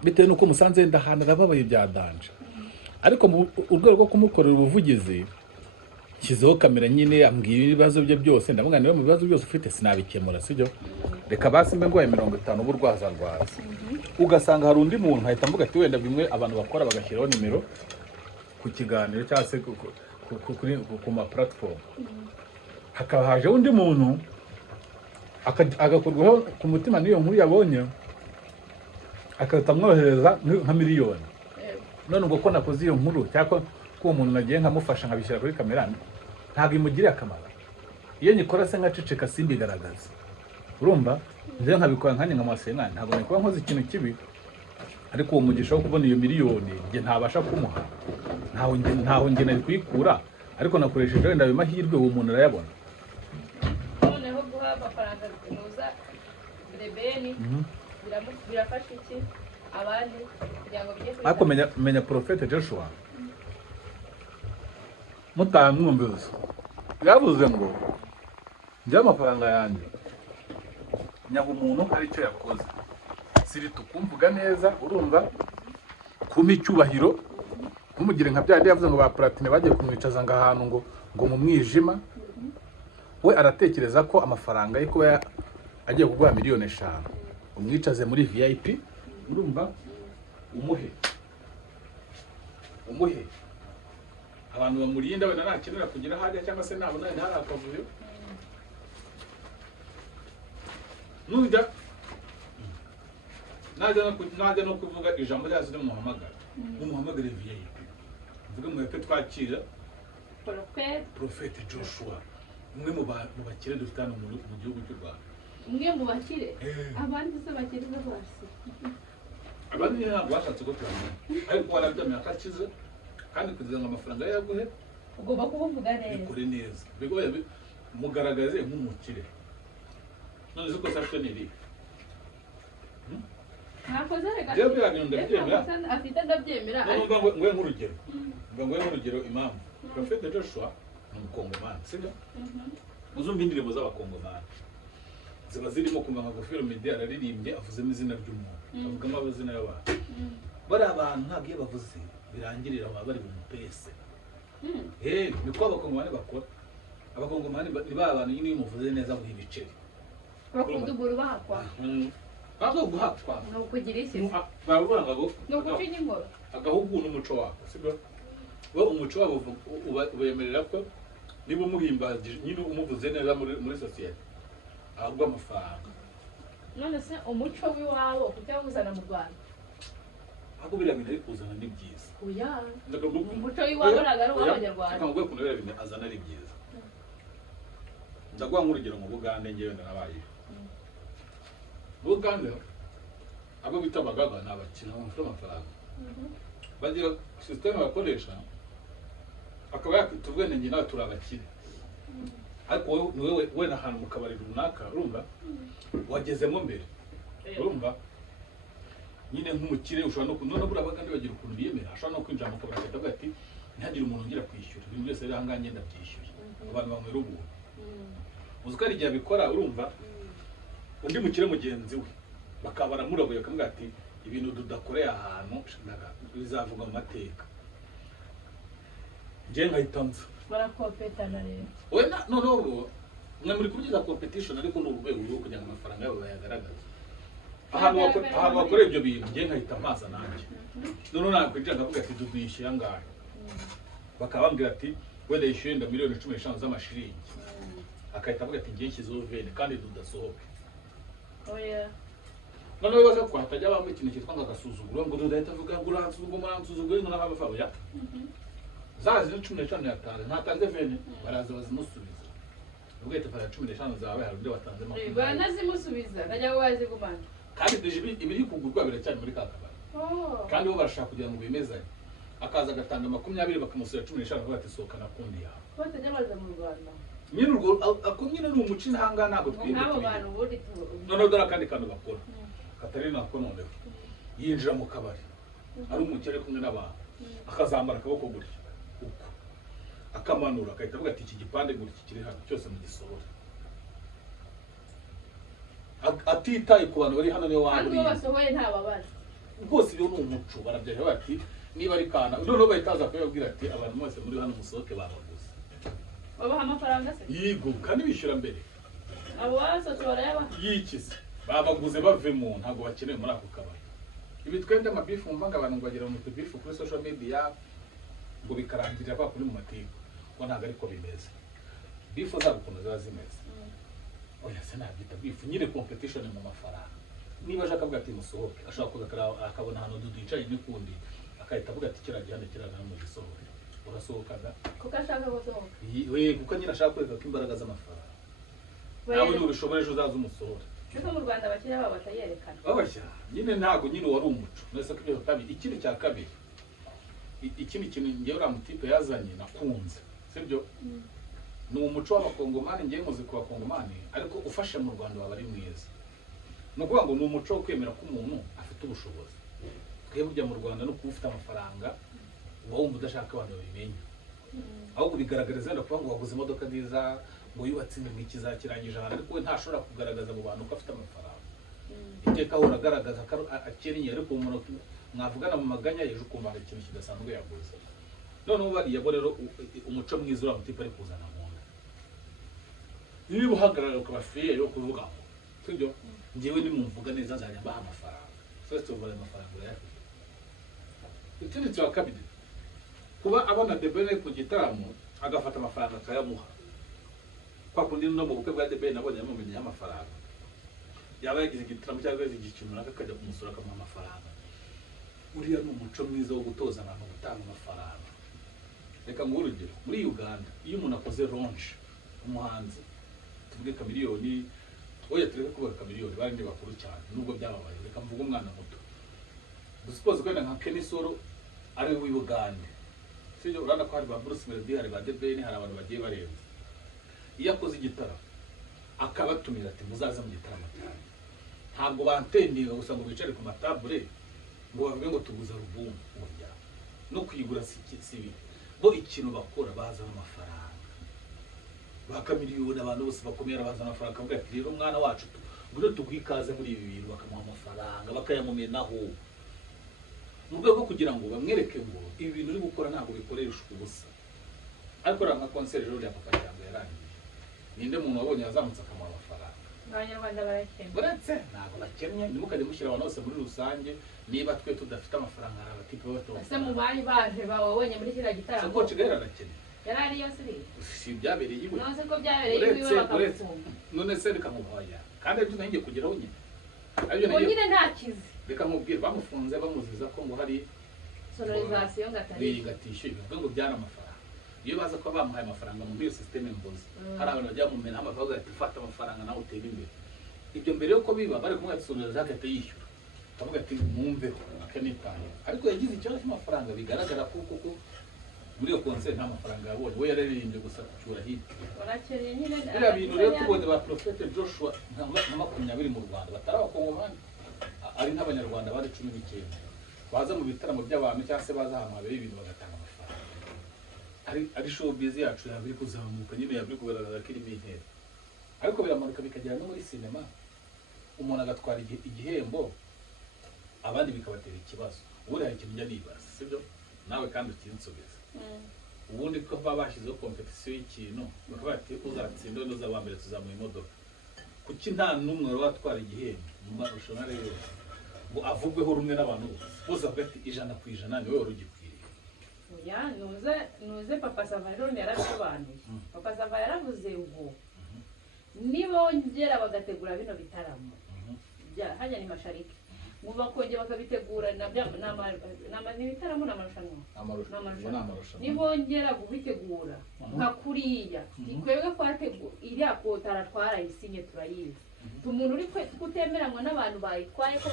bitewe nuko musanze ndahana rababaye bya danje ariko mu urwego rwo kumukorera ubuvugizi kizeho kamera nyine ambwira ibibazo bye byose ndavuga niba mu bibazo byose ufite sinabikemura sibyo reka basimbe ngo 50 uburwaza rwaza ugasanga hari undi muntu ahita mvuga ati wenda bimwe abantu bakora bagashyiraho nimero ku kiganiro cyangwa se ku ma platform hakaba haje undi muntu agakorwaho ku mutima niyo nkuru yabonye akatamwohereza nka miliyoni none ubwo ko nakoze iyo nkuru cyangwa ko umuntu nagiye nkamufasha nkabishyira kuri kamera ntabwo imugiriye akamaro iyo nyikora se nkaceceka simbigaragaza urumva nje nkabikora nkanye nk'amasenga ntabwo nikuba nkoze ikintu kibi ariko uwo mugisha wo kubona iyo miliyoni nge ntabasha kumuha ntaho nge nari kuyikura ariko nakoresheje wenda ayo mahirwe uwo muntu arayabona. noneho guha amafaranga kunoza The Ben birafasha iki abandi kugira ngo bijye ariko menya Prophete Joshua mutamwumvise yavuze ngo njya amafaranga yanjye nyaho umuntu hari icyo yakoze siri tukumvuga neza urumva kuma icyubahiro kumugire nka byandi yavuze ngo ba Platine bagiye kumwicaza ngo ahantu ngo mu mwijima we aratekereza ko amafaranga ye kuba agiye kugura miliyoni 5 umwicaze muri VIP urumva umuhe abantu bamurinda wenda nakenera kugira hajya cyangwa se nabo nayo ntari akavuyo nujya najya no kuvuga ijambo ryazo n'umuhamagara umuhamagare VIP mvuge mweke twakira Prophete Joshua umwe mu bakire dufite hano mu gihugu cy'u Rwanda umwe mu bakire abandi se bakire bose abandi ntabwo bashatse ko turamenya ariko warabyamye akakize kandi kugira ngo amafaranga yaguhe ugomba kuvuga neza bikore neza bigoye mugaragaze nk'umukire none ziko safite niri ntakoze reka rero bya bintu ndabyemera afite ndabyemera numva ngwe nk'urugero ngwe nk'urugero impamvu Prophet Joshua ni umukongomani sibyo uzumva indirimbo z'abakongomani ziba zirimo kumva nka Koffi Olomide araririmbye avuzemo izina ry'umuntu avugamo amazina y'abantu bari abantu ntabwo iyo bavuze birangirira baba bari bumupese niko abakongomani bakora abakongomani ni ba bantu nyine iyo umuvuze neza guha ibiceri bakudugura bahakwa ntabwo guhatwa ni ukugira isi baravuga ngo ni ukucinya inkoro agahugu n'umuco wako sibyo wowe umuco wabo ubemerera ko niba umuhimbaje nyine umuvuze neza muri sosiyete ahubwo amafaranga none se umuco w'iwabo kucyawuzana mu Rwanda ahubwo biriya bintu ari kuzana ni byiza oya umuco w'iwabo ntabwo ari uw'abanyarwanda reka nguhe ukuntu biriya bintu azana ari byiza ndaguha nk'urugero mu Bugande njyewe ndanabayeho Bugande abo bita abagaga ni abakina bafite amafaranga bagira sisiteme bakoresha akaba yakitubwene njye nawe turi abakire ariko wowe wenda ahantu mu kabari runaka urumva wagezemo mbere urumva nyine nk'umukire ushobora no kunona buri abagande bagira ukuntu biyemera ashobora no kwinjira mu kabari akavuga ati ntihagire umuntu ngira kwishyura ibintu byose rero ahangaha ngenda byishyura abantu banywera ubuntu uzi ko ari igihe abikora urumva undi mukire mugenzi we bakaba baramurabuye bakamubwira ati ibintu tudakoreye ahantu bizavuga mu mateka njye nkahita nza barakopetana rero wenda noneho mwe muri kubyiza competition ariko ni urwego rwo kugira ngo amafaranga yabo bayagaragaze ahantu bakoreye ibyo bintu njye nkahita mpaza nanjye noneho nakwinjira nkavuga ati tudwishyura angahe bakaba bambwira ati wenda yishyuye nda miliyoni 15 z'amashiringi akahita avuga ati njye nshyizeho vene kandi tudasohoke oya noneho bibaza ko hatajya bamwe ikintu cyitwa nk'agasuzuguro ngo dudahita avuga ngo uransuzuguro muransuzuguro ngo naho amafaranga ya zazi ni 15 yatanze ntatanze vene baraza bazimusubiza ubwo ite fara 15 zawe hari ibyo batanze makuru banazimusubiza najya wazigumana kandi deje ibiri kugurwa biracyari muri kakabari kandi bo barashaka kugira ngo bimezanye akaza agatanga 20 bakamusubira 15 bavuga ati soka nakundi yawe batajya baza mu Rwanda nyine urwo akumyine ni umuci ntanga ntabwo twibye nk'abo bantu buri noneho dore kandi kantu bakora katari nako noneho yinjira mu kabari ari umukire kumwe n'abantu akazambara akaboko gutya uko akamanura akahita avuga ati iki gipande gutya kiri hano cyose mu gisohora atitaye ku bantu bari hano niyo kandi uwo basohoye ntababaza rwose iyo ni umuco barabyaje bati niba ari kana noneho bahitaza kubabwira ati abantu bose muri hano musohoke babaguze babaha amafaranga se yigo kandi bishyura mbere abo basohotse barayabaha yikize babaguze bavemo ntabwo bakeneye muri ako kabari ibi twende amabifu mva ngo abantu ngo bagira mu bifu kuri social media ngo bikarangirira kwa kuri mu mateka ko ntabwo ariko bimeze bifu zabo ukuntu ziba zimeze oya se nabyita bifu nyine competition mu mafaranga niba ashaka avuga ati musohoke ashaka kuza akabona ahantu dudicaye n'ikundi akahita avuga ati kiragihane kiragana mu gisohoke urasohokaga kuko ashaka gusohoka kuko nyine ashaka kwereka ko imbaraga z'amafaranga nawe n'ubishobora ejo uzaza umusohora ariko mu Rwanda abakiriya babo batayerekana babashya nyine ntabwo nyine wari umuco nese ko ibyo kabiri ikindi cya kabiri ikindi kintu ngewe uriya mutipe yazanye nakunze sibyo ni umuco w'abakongomani ngewe muzi ku bakongomani ariko ufashe mu Rwanda waba ari mwiza ni ukuvuga ngo ni umuco wo kwemera ko umuntu afite ubushobozi twebwe burya mu Rwanda no kuba ufite amafaranga uba wumva udashaka abantu babimenya ahubwo bigaragariza wenda kuba ngo waguze imodoka nziza ngo yubatse inzu ikizakirangije ahantu ariko we ntashobora kugaragaza mu bantu ko afite amafaranga iteka ahora agaragaza ko akennye ariko umuntu mwavugana mu maganya ejo ukumva hari ikintu kidasanzwe yaguze noneho bariya bo rero umuco mwiza uriya mutipe ari kuzana mu nda niba uhagarara ukaba fiye yo kuvuga ngo sibyo njyewe nimumvuga neza nzajya mbaha amafaranga first of all amafaranga urayafite ikindi cya kabiri kuba abona Debene ku gitaramo agafata amafaranga akayamuha kwa kundi no mu bukwe bwa Debene nabonye yamumenye amafaranga yaba yagize igitaramo cyangwa yagize ikintu akajya kumusura akamuha amafaranga uriya ni umuco mwiza wo gutoza abantu gutanga amafaranga reka nguhe urugero muri Uganda iyo umuntu akoze ronje umuhanzi tuvuge kamiliyoni oya tureke kuvuga kamiliyoni bari ndi bakuru cyane nubwo byababaye reka mvuge umwana muto dusupoze ko nka Kenny Solo ari we Uganda sibyo urana ko hari ba Bruce Melody hari ba Debene hari abantu bagiye barenze iyo akoze igitaramo akabatumira ati muzaze mu gitaramo cyane ntabwo bantendinga gusa ngo bicare ku matabure ngo bavuge ngo tuguze album burya no kuyigura si bo ikintu bakora bazana amafaranga bakamiliyoni abantu bose bakomera bazana amafaranga akavuga ati rero umwana wacu ngwino tugwikaze muri ibi bintu bakamuha amafaranga bakayamumenaho mu rwego rwo kugira ngo bamwereke ngo ibi bintu uri gukora ntabwo bikoreshwa ubusa ariko nka concert rero ya Papa Cyangwa yarangiye ninde muntu wabonye yazamutse akamuha amafaranga abanyarwanda barakennye uretse ntabwo bakennye nimukajya mushyira abantu bose muri rusange niba twe tudafite amafaranga hari abatipe batoba ese mu bari baje babonye muri kiriya gitaramo ko Kigali arakennye yari ari yose si byabereye iwe none se ko byabereye iwe bakamufunga none se reka nkubaya kandi ibyo nanjye kugeraho nyine ngo nyine nta kizi reka nkubwire bamufunze bamuziza ko ngo hari sonorisation ngatishyuye bivuga ngo byari amafaranga iyo baza ko bamuhaye amafaranga mu iyo system mbozi hari abantu bajya mu mena amavuga ati fata amafaranga nawe utera imbere ibyo mbere yuko biba bari kumwe sonorisation agahita yishyura akavuga ati mwumveho akanitaye ariko yagize ikibazo cy'amafaranga bigaragara kuko muri iyo concert nta mafaranga yabonye we yararirimbye gusa kucyura hit barakeneye nyine biriya bintu rero tubonye ba Prophet Joshua nka 20 mu Rwanda batari abakongomani ari n'abanyarwanda bari 19 baza mu bitaramo by'abantu cyangwa se baza ahantu habera ibintu bagatanga amafaranga ari showbiz yacu yabiri kuzamuka nyine yabiri kugaragaza ko irimo intera ariko biramanuka bikagera no muri sinema umuntu agatwara igihembo abandi bikabatera ikibazo ubundi hari ikintu njya nibaza sibyo nawe kandi ukinsubiza ubundi ko baba bashyizeho competition y'ikintu bakaba bati uzatsinda n'uzaba mbere tuzamuha imodoka kuki nta numwe watwara igihembo mu marushanwa rero ngo avugweho rumwe n'abantu bose bagati 100% ni wowe rugikwiriye oya nuze Papa Sava rero yarasobanuye Papa Sava yaravuze ngo nibongera bagategura bino bitaramo hajya ni mashariki ngo bakongera bakabitegura n'ibitaramo n'amarushanwa nibongera kubitegura nka kuriya twebwe twategura iriya kotara twarayisinye turayizi umuntu uri kutemeranywa n'abantu bayitwaye ko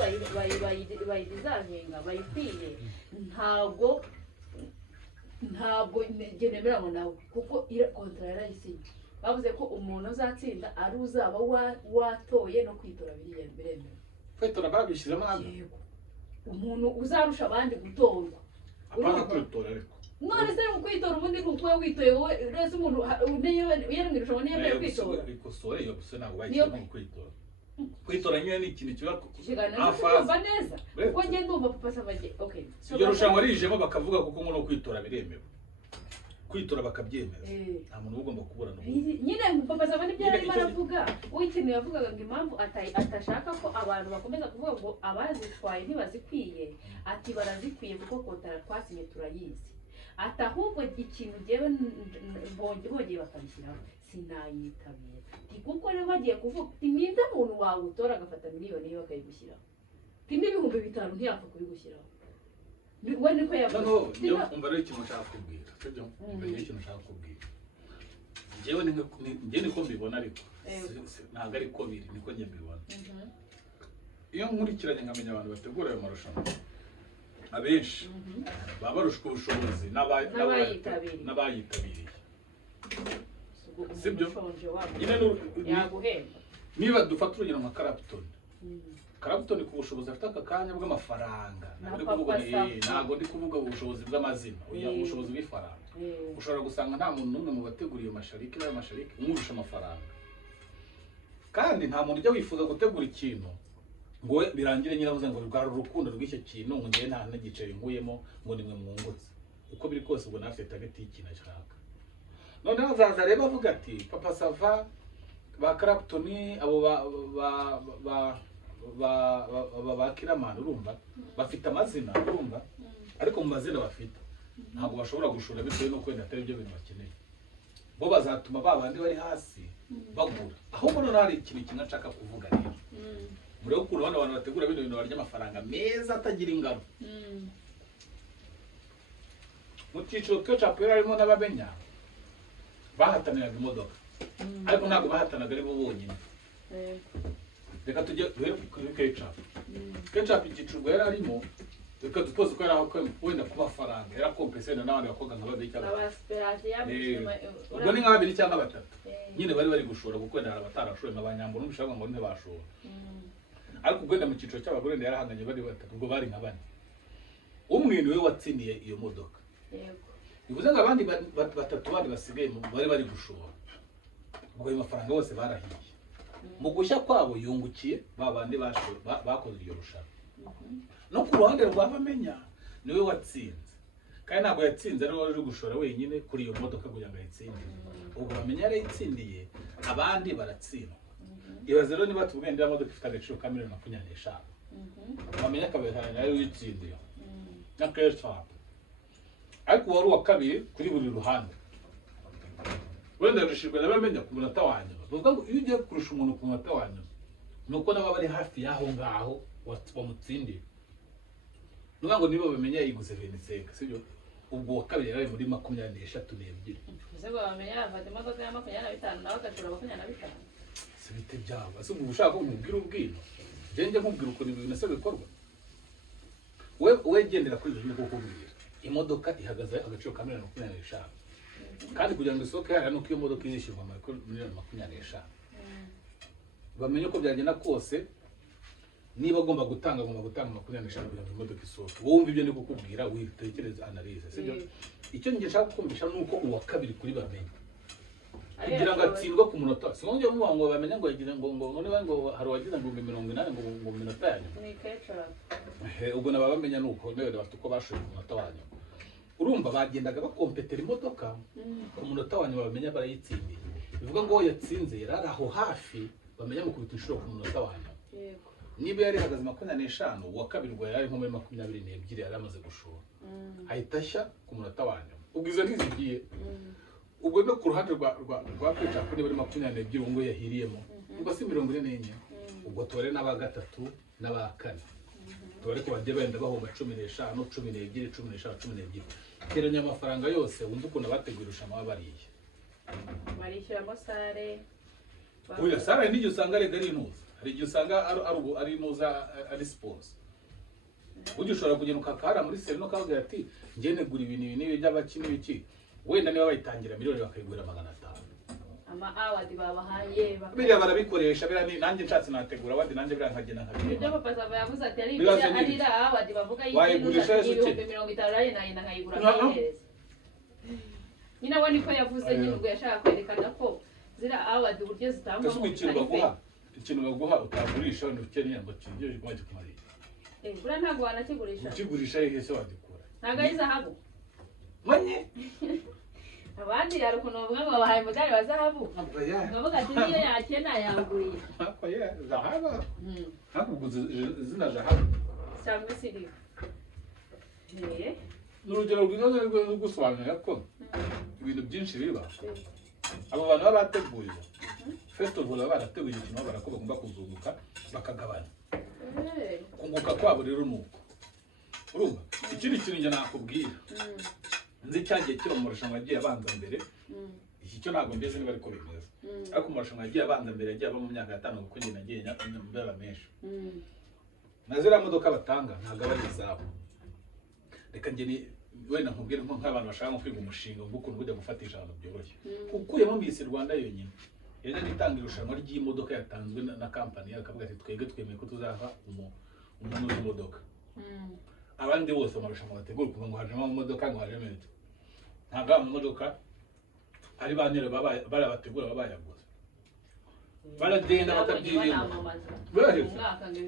bayidizavinga bayikwiye ntabwo nemeranywa nawe kuko kotara yarayisinye bavuze ko umuntu uzatsinda ari uzaba watoye no kwitora biremewe kwitora babishyizemo hamwe umuntu uzarusha abandi gutorwa apana kwitora ariko none se mu kwitora ubundi nuko witoye wowe rese umuntu yarumwirushwa niyo mbere kwitora ikosore yo gusa ntabwo bayishyizemo mu kwitora nyine ni ikintu kiba afaza neza kuko ngiye ndumva Papa Sava okay iryo rushanwa rijemo bakavuga kuko ngo no kwitora biremewe kwitora bakabyemeza nta muntu ugomba kubura no nyine Papa Sava nibyo arimo aravuga ikintu yavugaga ngo impamvu atashaka ko abantu bakomeza kuvuga ngo abazitwaye ntibazikwiye ati barazikwiye kuko kotara twasinye turayizi ati ahubwo ikintu jewe bongeye bakabishyiraho sinayitabira kuko rero bagiye kuvuga ninde muntu wawe utora agafata miliyoni yo bakayigushyiraho n'ibihumbi 5 ntiyapfa kubigushyiraho we niko yavuze no umva rero ikintu nshaka kubwira sibyo ikintu nshaka kubwira jewe njye niko mbibona ariko ntabwo ari ko biri niko njye mbibona iyo nkurikiranye nkamenya abantu bategura ayo marushanwa abenshi baba barushwa ubushobozi n'abayitabiriye sibyo niba dufata urugero nka Clapton ku bushobozi afite aka kanya bw'amafaranga ntabwo ndi kuvuga ubushobozi bw'amazina ubushobozi bw'ifaranga ushobora gusanga nta muntu n'umwe mu bateguriye mashariki umurusha amafaranga kandi nta muntu ujya wifuza gutegura ikintu ngo birangire nyirabuze ngo rwari urukundo rw'icyo kintu ngo njye nta n'igiceri nkuyemo ngo nimwe mwungutse uko biri kose ubwo nafite target y'ikintu ashaka noneho azaza rero avuga ati Papa Sava ba Clapton abo ba Kiramani urumva bafite amazina urumva ariko mu mazina bafite ntabwo bashobora gushora bitewe n'uko wenda atari byo bintu bakeneye bo bazatuma babandi bari hasi bagura ahubwo none hari ikintu kimwe nshaka kuvuga rero muri ukuntu bano bantu bategura bino bintu barya amafaranga meza atagira ingano mu cyiciro cy'apera harimo n'ababenya bahataniraga imodoka ariko ntabwo bahatanaga ari bo bonyine reka tujye kuri Ketchup igicurwa yari arimo reka dupoze ko yari wenda kuba faranga yari akompensera n'abandi bakobwa nka babiri cyangwa ubwo ni nka babiri cyangwa batatu nyine bari gushora kuko hari abatarashoye abanyambo n'ubishaka ngo ntibashora ariko ugenda mu cyiciro cy'abagore yarahanganye bari batatu ubwo bari nka bane umwe niwe watsindiye iyo modoka yego bivuze ngo abandi batatu bandi basigaye bari gushora ubwo ayo mafaranga bose barahiye mu gushya kwabo yungukiye babandi bakoze iryo rushanwa no ku ruhande rw'abamenya niwe watsinze kandi ntabwo yatsinze ari waje gushora wenyine kuri iyo modoka kugira ngo ayitsinde ubwo bamenya yarayitsindiye abandi baratsindwa ibaze rero niba tubwenda modoka ifite agaciro ka $25,000 bamenya akabeharanya ari witsindiye na kesha ariko wari uwa kabiri kuri buri ruhande wenda rishirwa n'abamenya ku munota wa nyuma bavuga ngo iyo ugiye kurusha umuntu ku munota wa nyuma nuko nabo bari hafi yaho ngaho wamutsindiye nuvuga ngo niba bamenya yiguze 25 sibyo ubwo wa kabiri yari muri 23 bize ngo bamenya afata imodoka ya 25 nawe agashora 25 sibite byabo ase ubu ushaka kumubwira ubwino genge nkubwira uko ibintu nase bikorwa we gendera kuri ibyo niko kubwira imodoka ihagaze agaciro ka $25,000 kandi kugira ngo isoke hari nuko iyo modoka izishyurwa $25,000 bamenye ko byagenda kose niba agomba gutanga $25,000 kugira ngo imodoka isoke wowe wumva ibyo ndi kukubwira witekereza analyse sibyo icyo ngiye nshaka kukumvisha nuko uwa kabiri kuri bamenye kugira ngo atsindwe ku munota sinongeye muvuga ngo bamenye ngo yagira ngo niba ngo hari wagize ngo 80 ngo minota yanyu ni kecara ubwo naba bamenya nuko nayo bafite uko bashoye ku munota wanyu urumva bagendaga bakompetera imodoka ku munota wanyu bamenya barayitsindiye bivuga ngo yatsinze yarari aho hafi bamenya mu kubita inshuro ku munota wanyu yego niba yari hagaze 25 uwa kabiri ngo yari nko muri 22 yari amaze gushora ahita ashya ku munota wanyu ubwo izo ntizigiye ubwo no ku ruhande rwa kwica kuri bari 22 ngo yahiriyemo ubwo si 44 ubwo tore n'aba gatatu n'aba kane tore ko bajye benda bahomba 15 12 12 keranya amafaranga yose wumva ukuntu abategurusha amabariye barishyiramo sare oya sare n'igihe usanga ari inuza hari igihe usanga ari inuza ari sports ujye ushobora kugenda ukakara muri serino kavuga ati ngene gura ibintu n'ibi by'abakini biki wenda niba bayitangira miliyoni bakayigura 500 ama award babahaye biriya barabikoresha biriya nanjye nshatse nategura abandi nanjye biriya nkagenda nkabireba ibyo papa sava yavuze ati ari ibyo award bavuga wayigurisha y'ibihumbi 50 ari nayina nkayigura neza nyina we niko yavuze nyine ubwo yashaka kwerekana ko zira award uburyo zitangwa mu ikintu baguha utagurisha wenda ukeneye ngo kijye kwaje kumari bura ntago wanakigurisha ukigurisha yese wadikura ntago ari zahabu manye abandi yari ukuntu bavuga ngo babahaye umudari wa zahabu bavuga ati niyo yakena yagurisha ako ya zahabu hakuguze zina zahabu cyangwa siri n'urugero rwiza rwo gusobanura ko ibintu byinshi biba abo bantu baba bateguye festival baba barateguye ikintu barako bagomba kuzunguka bakagabanya kunguka kwabo rero nuko urumva ikindi kintu njye nakubwira nzi cyagiye kiba mu marushanwa yagiye abanza mbere iki cyo ntabwo mbeze niba ariko bimeze ariko mu marushanwa yagiye abanza mbere yagiye aba mu myaka ya 5 kuko njye nagiye nyambara menshi nazira modoka batanga ntabwo aba ari izabo reka njye wenda nkubwire nko nk'abantu bashaka kwiga umushinga ng'ukuntu ujya gufatisha abantu byoroshye ukuyemo Miss Rwanda yonyine yajya gutanga irushanwa ry'imodoka yatanzwe na company akavuga ati twege twemeye ko tuzava umuntu w'imodoka abandi bose amarushanwa bategura kuva ngo hajemo imodoka ngo hajemo ito ntabwo mu modoka ari banere barabategura babayaguze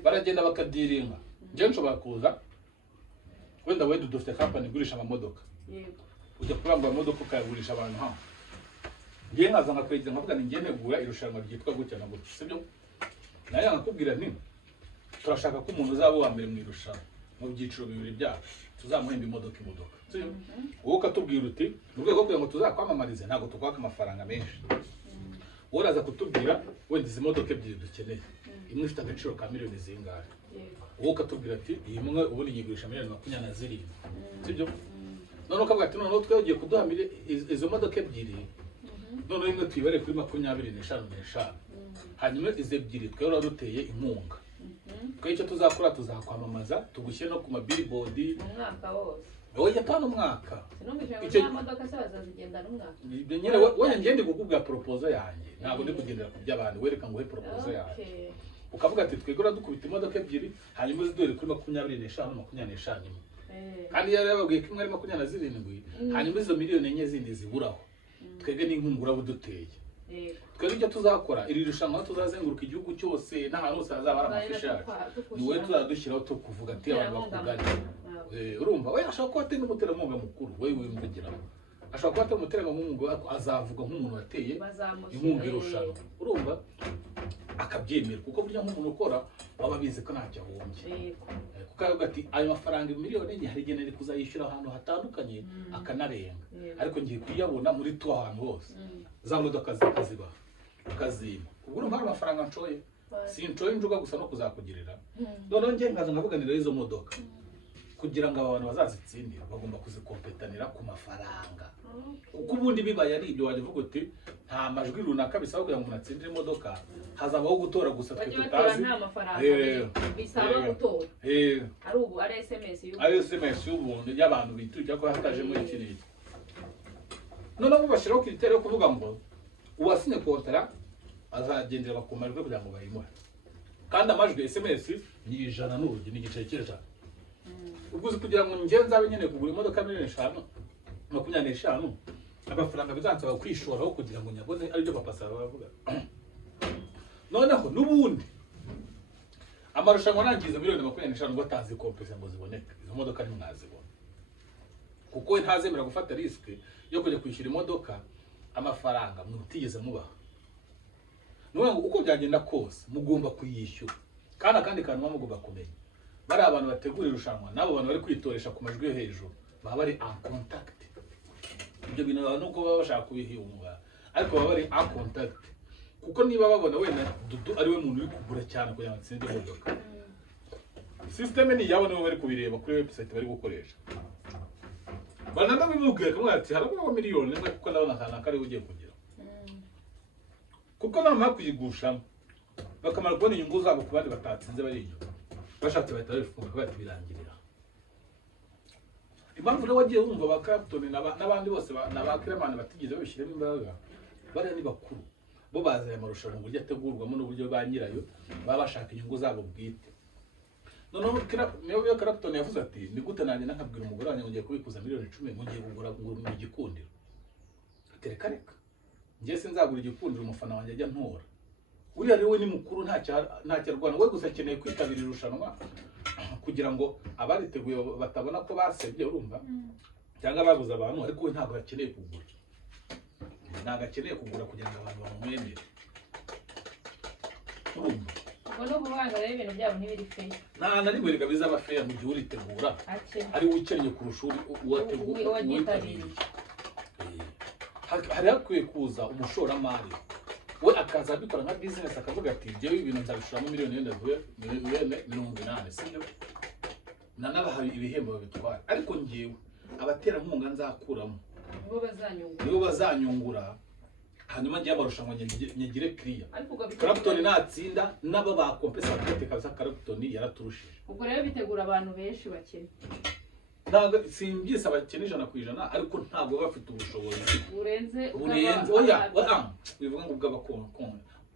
baragenda bakadiringa njye nshobora kuza wenda wedu dufite company igurisha amamodoka ujya kurangura imodoka ukayagurisha abantu hano ngiye nkaza nkakwegera nkavuga ni ngiye negura irushanwa ryitwa gutya na gutya sibyo naye nkakubwira nti turashaka ko umuntu uzaba uwa mbere mu irushanwa mu byiciro bibiri byacu tuzamuhemba imodoka sibyo wowe ukatubwira uti mu rwego kugira ngo tuzakwamamarize ntabwo tukwaka amafaranga menshi wowe uraza kutubwira wenda izi modoka ebyiri dukeneye imwe ifite agaciro ka miliyoni zingahe wowe ukatubwira ati iyi mwe ubundi nyigurisha $27,000 sibyo none ukavuga ati none twe ugiye kuduha izo modoka ebyiri none imwe tuyibare kuri 25,000 hanyuma izo ebyiri twera duteye inkunga twe icyo tuzakora tuzakwamamaza tugushyire no ku mabillboard umwaka wose oya pana umwaka sinumvise ngo imodoka se bazazigendana umwaka nyine wowe ngende kukubwira proposal yanjye ntabwo ndi kugendera ku by'abandi wereka ngo he proposal yanjye ukavuga ati twegura dukubita imodoka ebyiri hanyuma zidore kuri 25 25 kandi yari yababwiye ko imwe ari 27 hanyuma izo miliyoni enye zindi ziburaho twege n'inkungura buduteye twege icyo tuzakora iri rushanwa tuzazenguruka igihugu cyose n'ahantu hose hazaba hari amafishari niwe tuzadushyiraho to kuvuga ati abantu bakugana urumva we ashaka ko atenda umuterankunga mukuru we wimvugiramo ashaka ko atenda umuterankunga azavuga nk'umuntu wateye inkunga irushanwa urumva akabyemera kuko burya nk'umuntu ukora baba bize ko ntacyo ahombye kuko aravuga ati ayo mafaranga miliyoni enye hari igihe nari kuzayishyura ahantu hatandukanye akanarenga ariko ngiye kuyabona muri tu ahantu hose za modoka zikaziba akazima ubwo urumva hari amafaranga nshoye sinshoye njuga gusa no kuzakugirira noneho njye nkaza nkavuganira izo modoka kugira ngo abantu bazazitsindira bagomba kuzikompetanira ku mafaranga kuko ubundi bibaye ari ibyo wavuga uti nta majwi runaka bisaba kugira ngo umuntu atsindire imodoka hazabaho gutora gusa twe tutazi nta mafaranga bisaba gutora ari ubu ari SMS y'ubuntu y'abantu biturya ko hataje muri iki n'iki noneho bashiraho kriteri yo kuvuga ngo uwasinye kontara azagendera ku majwi kugira ngo bayimure kandi amajwi SMS ni 100 n'urugi ni igice cy'ijana uguze kugira ngo njye nzabe nyene kugura imodoka miliyoni 25 amafaranga bizansaba kwishoraho kugira ngo nyabone ari byo papa saba bavuga noneho n'ubundi amarushanwa nangiza miliyoni 25 ngo atazi kompesa ngo ziboneke izo modoka ntimwazibona kuko ntazemera gufata risk yo kujya kwishyura imodoka amafaranga mutigeze mubaha none uko byagenda kose mugomba kuyishyura kandi kantu mugomba kumenya bari abantu bategura irushanwa nabo bantu bari kwitoresha ku majwi yo hejuru baba bari en contact ibyo bintu nuko baba bashaka kubihiyunga ariko baba bari en contact kuko niba babona wenda Dudu ari we muntu uri kugura cyane kugira ngo atsinde imodoka system ni yabo nibo bari kubireba kuri website bari gukoresha bananda bimubwiye kamwe ati harabwo miliyoni kuko ndabona kana kari ugiye kugira kuko namara kuyigusha bakamara kubona inyungu zabo ku bandi batatsinze bari inyuma bashatse bahita bifunga bati birangirira impamvu rero wagiye wumva ba Clapton n'abandi bose n'abakiremana batigeze babishyiramo imbaraga bari ni bakuru bo bazaye amarushanwa uburyo ategurwamo n'uburyo ba nyirayo baba bashaka inyungu zabo bwite noneho niyo Clapton yavuze ati ni gute nanjye nakabwira umugore wanjye ngiye kubikuza miliyoni 10 ngiye kugura mu igikundiro atereka reka ngiye sinzagura igikundiro umufana wanjye ajya ntora uriya rero ni mukuru ntacyo rwana we gusa akeneye kwitabira irushanwa kugira ngo abariteguye batabona ko basebye urumva cyangwa babuza abantu ariko we ntabwo akeneye kugura kugira ngo abantu bamwemere urumva ubwo no kubanga rero ibintu byabo ntibiri fair nta na rimwe rega bizaba fair mu gihe uritegura ari ukennye kurusha uwateguye hari hakwiye kuza umushoramari we akaza bikora nka business akavuga ati jewe ibintu nzabishuramo miliyoni yenda vuye 80 sibyo nanabahaye ibihembo babitwara ariko ngiyewe abaterankunga nzakuramo nibo bazanyungura hanyuma ngiye amarushanwa nyegire clear Clapton natsinda nabo bakompesa kete kaza Clapton yaraturushije ubwo rero bitegura abantu benshi bakene ntabwo simbyisa abakene 100% ariko ntabwo bafite ubushobozi burenze oya bivuga ngo bw'abakonko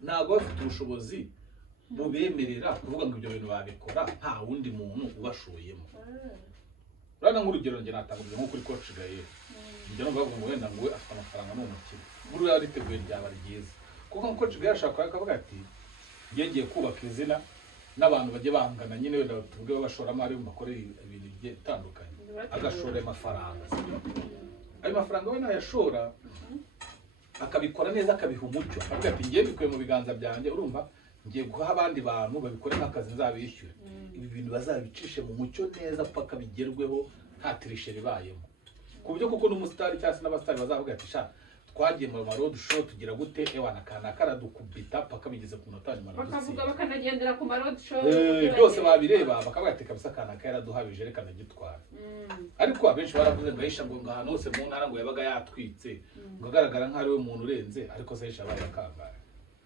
ntabwo bafite ubushobozi bubemerera kuvuga ngo ibyo bintu babikora nta wundi muntu ubashoyemo rana nk'urugero njye natangurije nko kuri coach Gaye njye no bavuga ngo wenda ngo we afite amafaranga n'umukire buri yariteguye ryaba ryiza kuko coach Gaye ashaka akavuga ati ngiye kubaka izina n'abantu bagiye bangana nyine wenda tuvuge babashoramari mu bakore ibintu bitandukanye agashora amafaranga ayo mafaranga we nayashora akabikora neza akabiha umucyo avuga ati ngiye bikuye mu biganza byanjye urumva ngiye guha abandi bantu babikore nk'akazi nzabishyura ibi bintu bazabicishe mu mucyo neza paka bigerweho nta tricherie bayemo ku buryo kuko n'umusitari cyangwa se n'abastari bazavuga ati sha twagiye mu road show tugira gute ewana kana karadukubita paka bigeze ku nota nyuma bakavuga bakanagendera ku road show byose babireba bakavuga ati kabisa kana karaduhabije reka nagitwara ariko abenshi baravuze ngo Aisha ngo ngahano hose mu ntara ngo yabaga yatwitse ngo agaragara nk'ari we muntu urenze ariko se Aisha baye akangara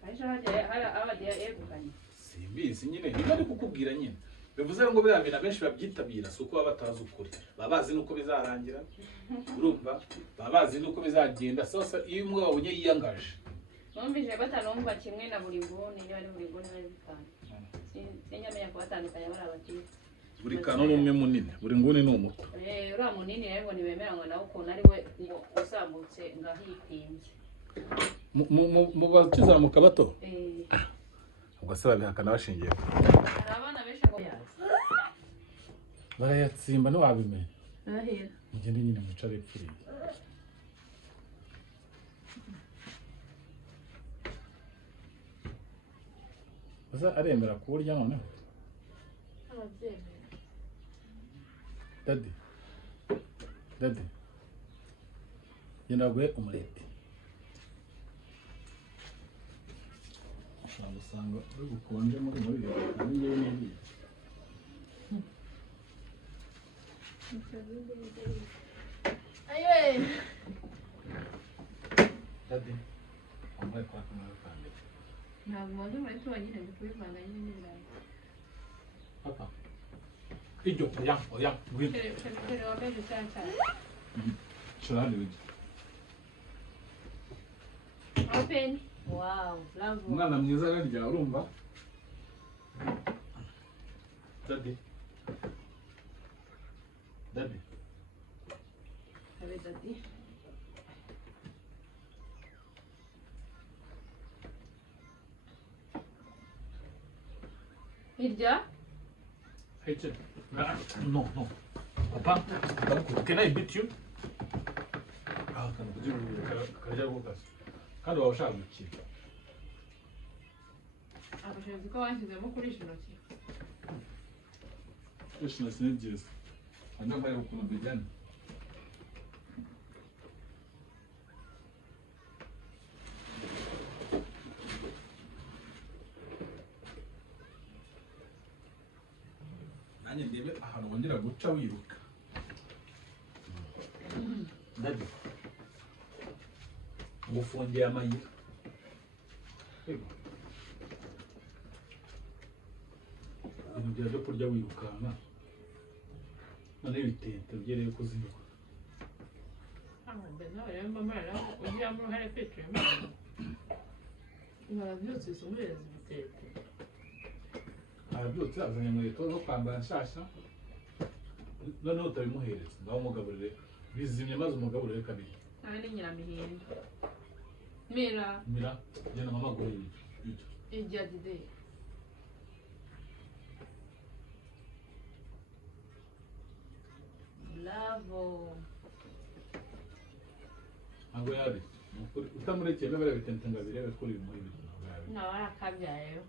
Aisha hajya abadiya yegukanye simbizi nyine niba ari kukubwira nyine bivuze ngo biriya bintu abenshi babyitabira si uko baba batazi ukuri, baba bazi n'uko bizarangira, urumva, baba bazi n'uko bizagenda. Sasa iyo umwe wabonye yiyangaje, numvise batarumva kimwe na buri nguni, niba ari buri nguni bari bitanu, sinyamenya kubatandukanya bari abakiri. buri kantu ni umwe munini, buri nguni ni umuto. Uriya munini rero ngo ntibemera ngo nawe ukuntu ari we ngo uzamutse ngo ahitinze. Mu bakizamuka bato ubwo se babihakana bashingiye hari abana benshi ngo barayatsimba ntiwabimenya. arahera mugende nyine mwicare ipfiriye. Uza aremera kuburya noneho ababyemera dadi genda guhe umureti. ushobora gusanga uri bukonje muri ibi kandi ngewe n'ibiye. ayiwe Dadi wambaye kwa kamera kandi ntabwo waje muri tubagire ngo kubivanga nyine n'ibirayi. papa iryo oya ngwino Kere wakaje cyane. shirani wije Open. Wow, bravo. umwana mwiza ararya urumva. Dadi Habe dadi. Hirya? Hey, check. No. Papa, can I beat you? Can I go first? Kandi waba ushaka gukina. Abashobozi ko wanshyizemo kurisha intoki. Kurisha intoki ni byiza. Hanyuma mpaye ukuntu mbijyana. Nanjye ndebe ahantu wongera guca wiruka. Dadi ngufungiye amayira. Ibintu byawe byo kurya wirukanka none ibitente ugereye kuzinuka. Mbe nawe rero mama rero ujyamo uruhare Petero Imana. Barabyutse isumbuye zibitete. Arabyutse azanye inkweto zo kwambara nshyashya noneho utabimuhereza ngaho umugaburire bizimye maze umugaburire kabiri. Nawe ni nyiramihinda. Mira. Genda mama aguhe ibyo. Ijya dide. Bravo. Ntabwo yabi utamurekeye biba barabitente ngo abirebe ko uri muri ibintu ntabwo yabi. Nawe arakabyayeyo.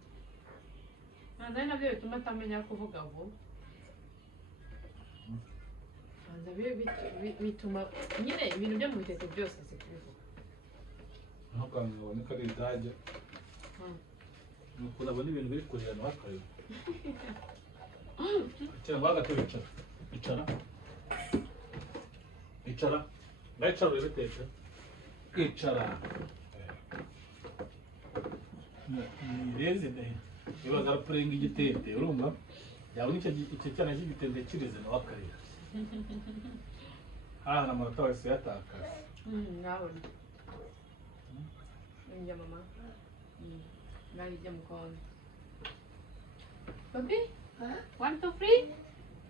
Ntabwo ari nabyo bituma atamenya kuvuga vuba. Bituma nyine ibintu byo mu bitete byose azi kubivuga. Naho kwa mwe ubona ko ari idage. Nuko urabona ibintu biri kurira nawe akareba. Cyangwa agatebe icara. Ndayicara urebe tete. Icara. Nireze ne. Ibaza arapurenga igitete urumva? Yabona icyo cyana cy'igitende kirize nawe akareba. Aha amanota wese yatakaza. Nabona. Njya mama. Nari jya mukondo. Papi? 1 2 3.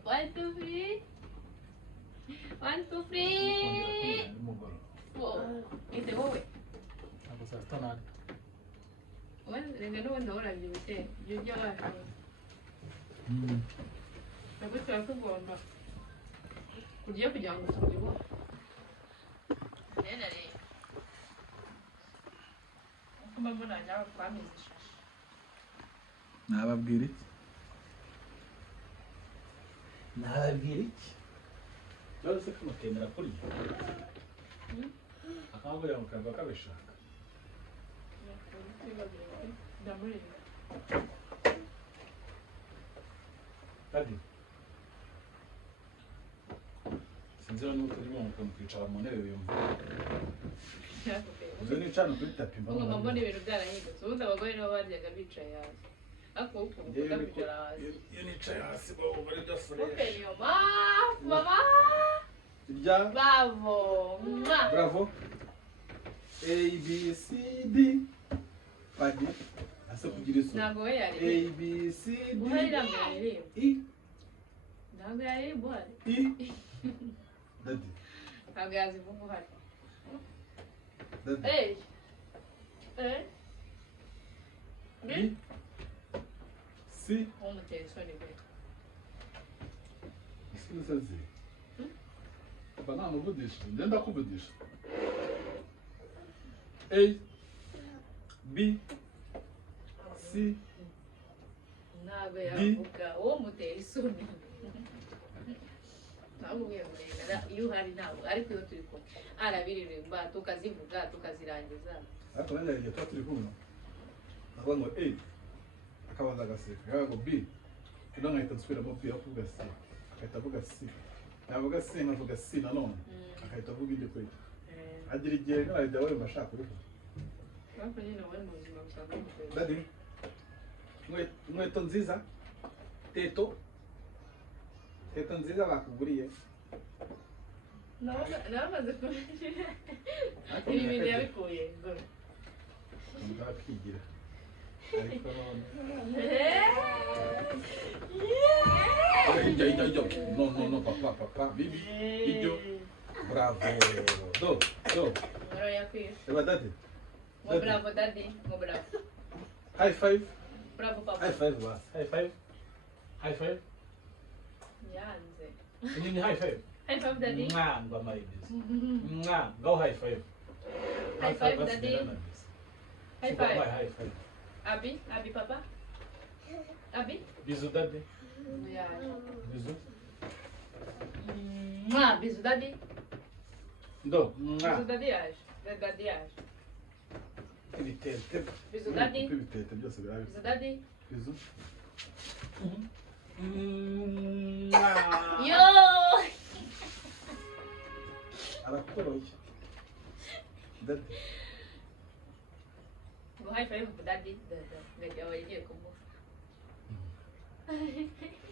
1 2 3. 1 2 3. Ite wowe. Ntabwo saa sita nane. Reka n'ubundi urabye ibitero. Ibyo ujya washobora. Ntabwo tuba tugomba kurya kugira ngo tubibone. Rero rero. Uko mbona nawe twamize ishashi. Nababwira iki? Cyangwa se kumutemera kurya? Akambwira ngo kava kabishaka. Dadi sinzi niba turimo mukwicara mu ntebe yumva. Uzi nicana kuri tapi Ugomba mbona ibintu byarahindutse. Ubundi abagore nabo baryaga bicaye hasi. ariko ukunda kwicara hasi. iyo nicaye hasi baba ari byo fresh. Okay, niyo mama. Irya. Bravo. Bravo. A B C D. Padi. Asa kugira iso. Ntabwo we yari. A B C D. Buharira ngo yaririmba. I. Ntabwo yaririmba buhari. I. Dadi. Ntabwo yazivuga buhari. Dadi. B. C. Umutera isoni gwe. Sinasazi. Bana muvudisha. Ndenda kuvudisha. A. B. C. Ntabwo yavuga uwo mutera isoni. Ntabwo uyemurega iyo uhari ntabwo ariko iyo turi kumwe arabiririmba tukazivuga tukazirangiza. Ariko nanjye igihe tuba turi kumwe navuga ngo A akabanza agaseka akavuga ngo B ino nkahita nsubiramo B avuga C akahita avuga C navuga C nkavuga C nanone akahita avuga indi kuri agira igihe nkahita wumva ashaka kubivuga. Ariko nyine wowe mu buzima busanzwe mutera. Dadi inkweto nziza teto nziza bakuguriye namaze kubishyira ibi bintu yabikuye nzakigira ariko none no papa bibi ibyo bravo do ngoro yakwiye eba dadi ngo bravo daddy ngo bravo high five bravo papa high five yanze nini high five high five daddy ngamba mayibizi go high five daddy high five abi papa abi bisous daddy ya bisous bisous daddy do bisous daddy yaje ibitete bisous daddy ibitete byose birabi bisous daddy bisous yo arakoroye daddy ngo high five daddy daddy aho yagiye kumuha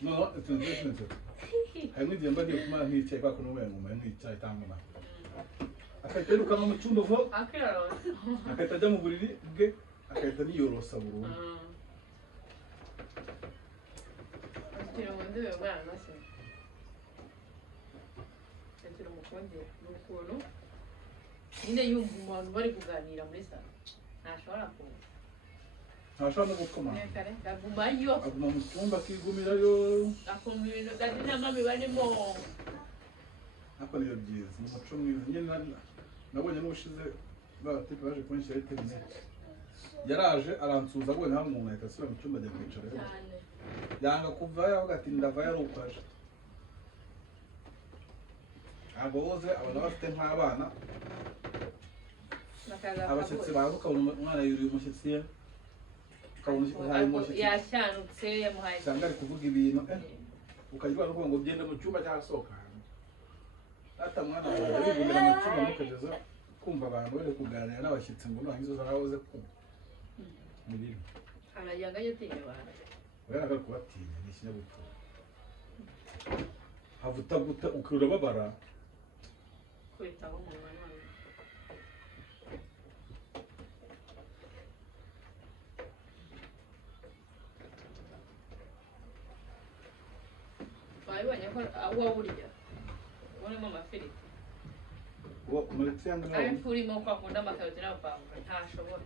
no it's hari n'igihe mba ngiye kumara nk'icyayi kubera ko n'ubuye ngoma nk'icyayi cyangwa akahita yirukanka mu cyumba vuba akahita ajya mu buriri bwe akahita niyorosa burundu. kugira ngo ndiwe mwana se kugira umukundira ni ukuntu nyine yumva umuntu bari kuganira muri salo ntashobora kuza ntashobora no gukoma agumayo aguma mu cyumba akigumirayo akumva ibintu dadi na mami barimo ariko niyo byiza ni umuco mwiza njye nabonye n'ubushize b'abatipe baje kunshyira interineti yaraje aransuza abonye hamwe umuntu ahita asubira mu cyumba ajya kwicara cyane yanga kuvayo avuga ati ndavayo ari uko aje ntabwo boze abona bafite nk'abana abashyitsi baza ukabona umwana yuriye umushyitsi ye ukabona uhaye umushyitsi yashanutse yamuhaye cyangwa ari kuvuga ibintu ukajya ubona uvuga ngo genda mu cyumba cyangwa sohoka data mwana wawe wigumira mu cyumba mukageza kumva abantu bari kuganira n'abashyitsi ngo nurangiza uzarahoze kumva ni bibi arajyaga yatinya abantu urabona ko kubatinya ni ikinyabupfura havutaguta ukirababara kwitaho umuntu nanone wabibonye ko wawurya ubonemo amafiriti muri triangle ariko urimo ko akunda amakaroti n'amapavuro ntashobora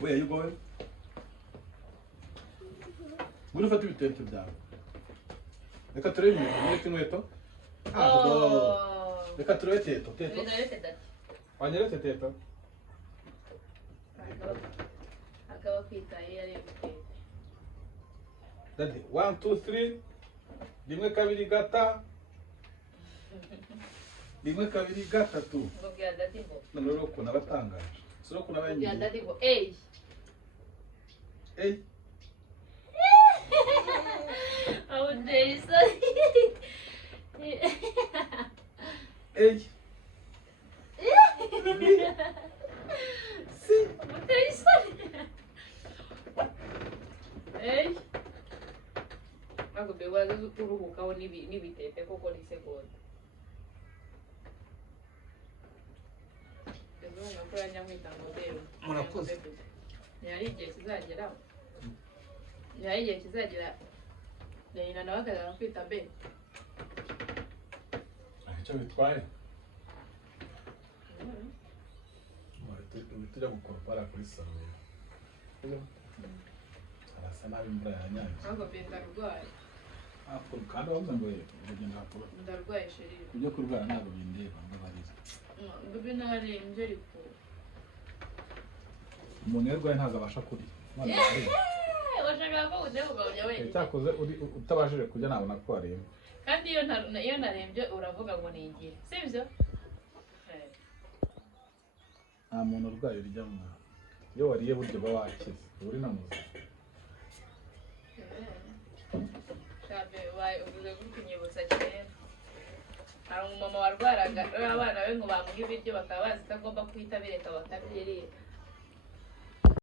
where are you going nguri ufata ibitente byawe reka turebe inkweto reka turebe teto wanyeretse teto akaba kwitaye yarebye dadi 1 2 3 rimwe kabiri gata rimwe kabiri gatatu ngo bya dadi ngo none rero ukuntu abatangaje sura ukuntu bya abayengiye dadi ngo ey aho Jason ey si Jason ntabwo bibaza uruhukaho n'ibitete koko ni segonda ndabona ko yanyamwita modelo Murakoze. ntihari igihe kizagera nyina nawe akazana kwita be icyo bitwaye tujya gukorpara kuri salo arasa nabi imvura yanyanyagiye ntabwo be ndarwaye kandi wabuze ngo uragenda hakura ndarwaye sheri ibyo kurwara ntabwo bindeba mbabarira bebe narembye ariko umuntu iyo arwaye ntabwo abasha kurya washakaga ko ujya kugabanya wenyine cyakoze utabashije kurya ntabona ko warembye kandi iyo narembye uravuga ngo ni igihe sibyo nta muntu urwaye urya mwana iyo wariye burya uba wakize uba uri na muzima shabe uvuze kunyibutsa kera hari umumama warwaraga abana be ngo bamuhe ibiryo bakaba bazi ko agomba kuhita bireka bakabyirira